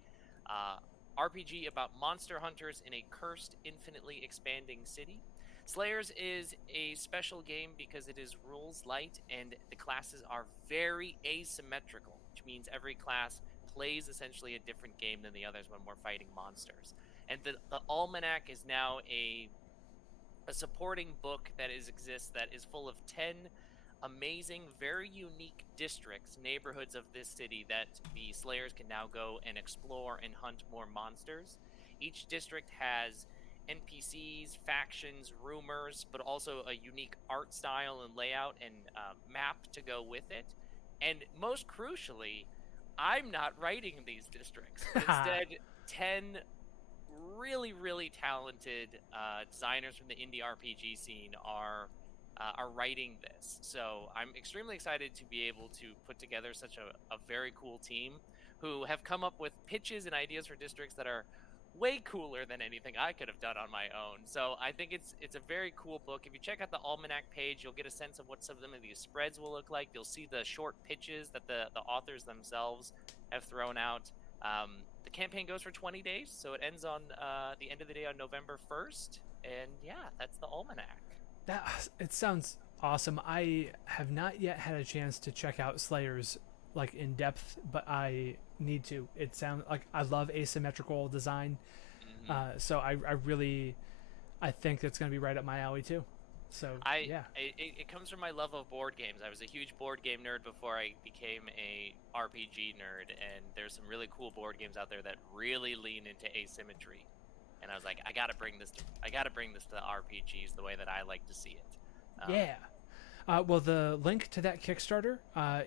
RPG about monster hunters in a cursed, infinitely expanding city. Slayers is a special game because it is rules light and the classes are very asymmetrical, which means every class plays essentially a different game than the others when we're fighting monsters. And the Almanac is now a supporting book that exists that is full of 10 amazing, very unique districts, neighborhoods of this city that the Slayers can now go and explore and hunt more monsters. Each district has NPCs, factions, rumors, but also a unique art style and layout and map to go with it. And most crucially, I'm not writing these districts. Instead, 10 really, really talented designers from the indie RPG scene are writing this. So I'm extremely excited to be able to put together such a very cool team who have come up with pitches and ideas for districts that are way cooler than anything I could have done on my own. So I think it's a very cool book. If you check out the Almanac page, you'll get a sense of what some of these spreads will look like. You'll see the short pitches that the authors themselves have thrown out. The campaign goes for 20 days, so it ends on the end of the day on November 1st. And yeah, that's the Almanac. It sounds awesome. I have not yet had a chance to check out Slayers like in depth, but I need to. It sounds like I love asymmetrical design, so I think it's going to be right up my alley too. So it comes from my love of board games. I was a huge board game nerd before I became a RPG nerd, and there's some really cool board games out there that really lean into asymmetry. And I was like, I gotta bring this to the RPGs the way that I like to see it. Well, the link to that Kickstarter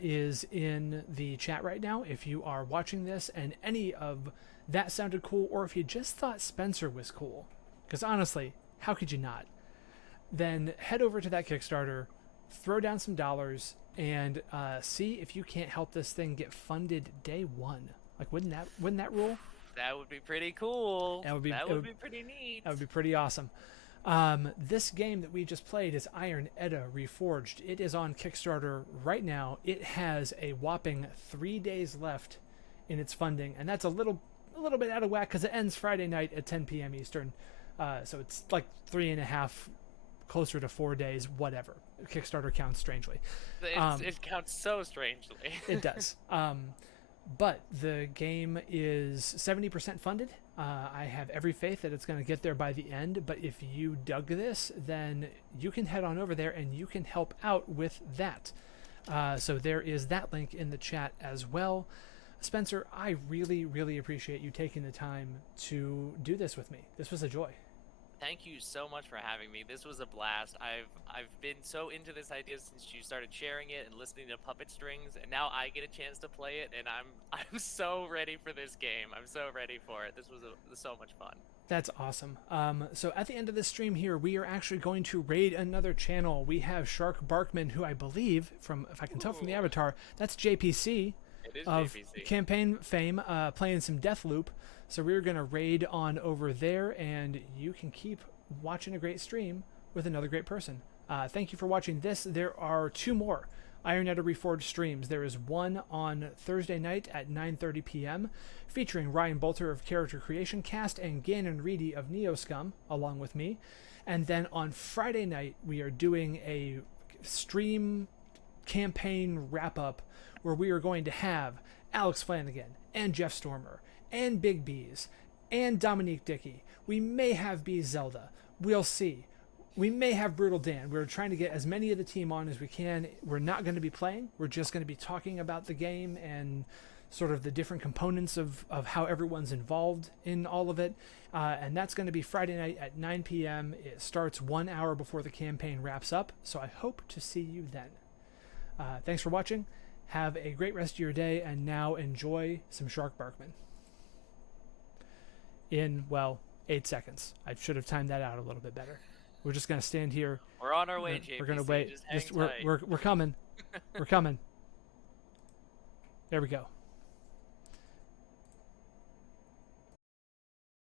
is in the chat right now. If you are watching this and any of that sounded cool, or if you just thought Spencer was cool, because honestly, how could you not? Then head over to that Kickstarter, throw down some dollars, and see if you can't help this thing get funded day one. Like, wouldn't that rule? That would be pretty cool. That would be pretty neat. That would be pretty awesome. This game that we just played is Edda Reforged. It is on Kickstarter right now. It has a whopping 3 days left in its funding, and that's a little bit out of whack because it ends Friday night at 10 p.m. Eastern. So it's like 3.5, closer to 4 days, whatever. Kickstarter counts strangely. It counts so strangely. It does. But the game is 70% funded. I have every faith that it's going to get there by the end. But if you dug this, then you can head on over there and you can help out with that. So there is that link in the chat as well. Spencer, I really, really appreciate you taking the time to do this with me. This was a joy. Thank you so much for having me. This was a blast. I've been so into this idea since you started sharing it and listening to Puppet Strings, and now I get a chance to play it, and I'm so ready for this game. I'm so ready for it. This was so much fun. That's awesome. So at the end of this stream here, we are actually going to raid another channel. We have Shark Barkman, who I believe, from if I can tell from the avatar, that's JPC It is of JPC. campaign fame, playing some Deathloop. So we're going to raid on over there, and you can keep watching a great stream with another great person. Thank you for watching this. There are 2 more Iron Edda Reforged streams. There is one on Thursday night at 9:30 p.m. featuring Ryan Bolter of Character Creation Cast and Gannon Reedy of Neoscum, along with me. And then on Friday night, we are doing a stream campaign wrap-up where we are going to have Alex Flanagan and Jeff Stormer and Big Bees and Dominique Dickey. We may have Bee Zelda. We'll see. We may have Brutal Dan. We're trying to get as many of the team on as we can. We're not going to be playing. We're just going to be talking about the game and sort of the different components of how everyone's involved in all of it. And that's going to be Friday night at 9 p.m. It starts 1 hour before the campaign wraps up. So I hope to see you then. Thanks for watching. Have a great rest of your day. And now enjoy some Shark Barkman. In, well, 8 seconds. I should have timed that out a little bit better. We're just gonna stand here. We're on our way, JPC. We're gonna wait. Just hang tight. We're coming. We're coming. There we go.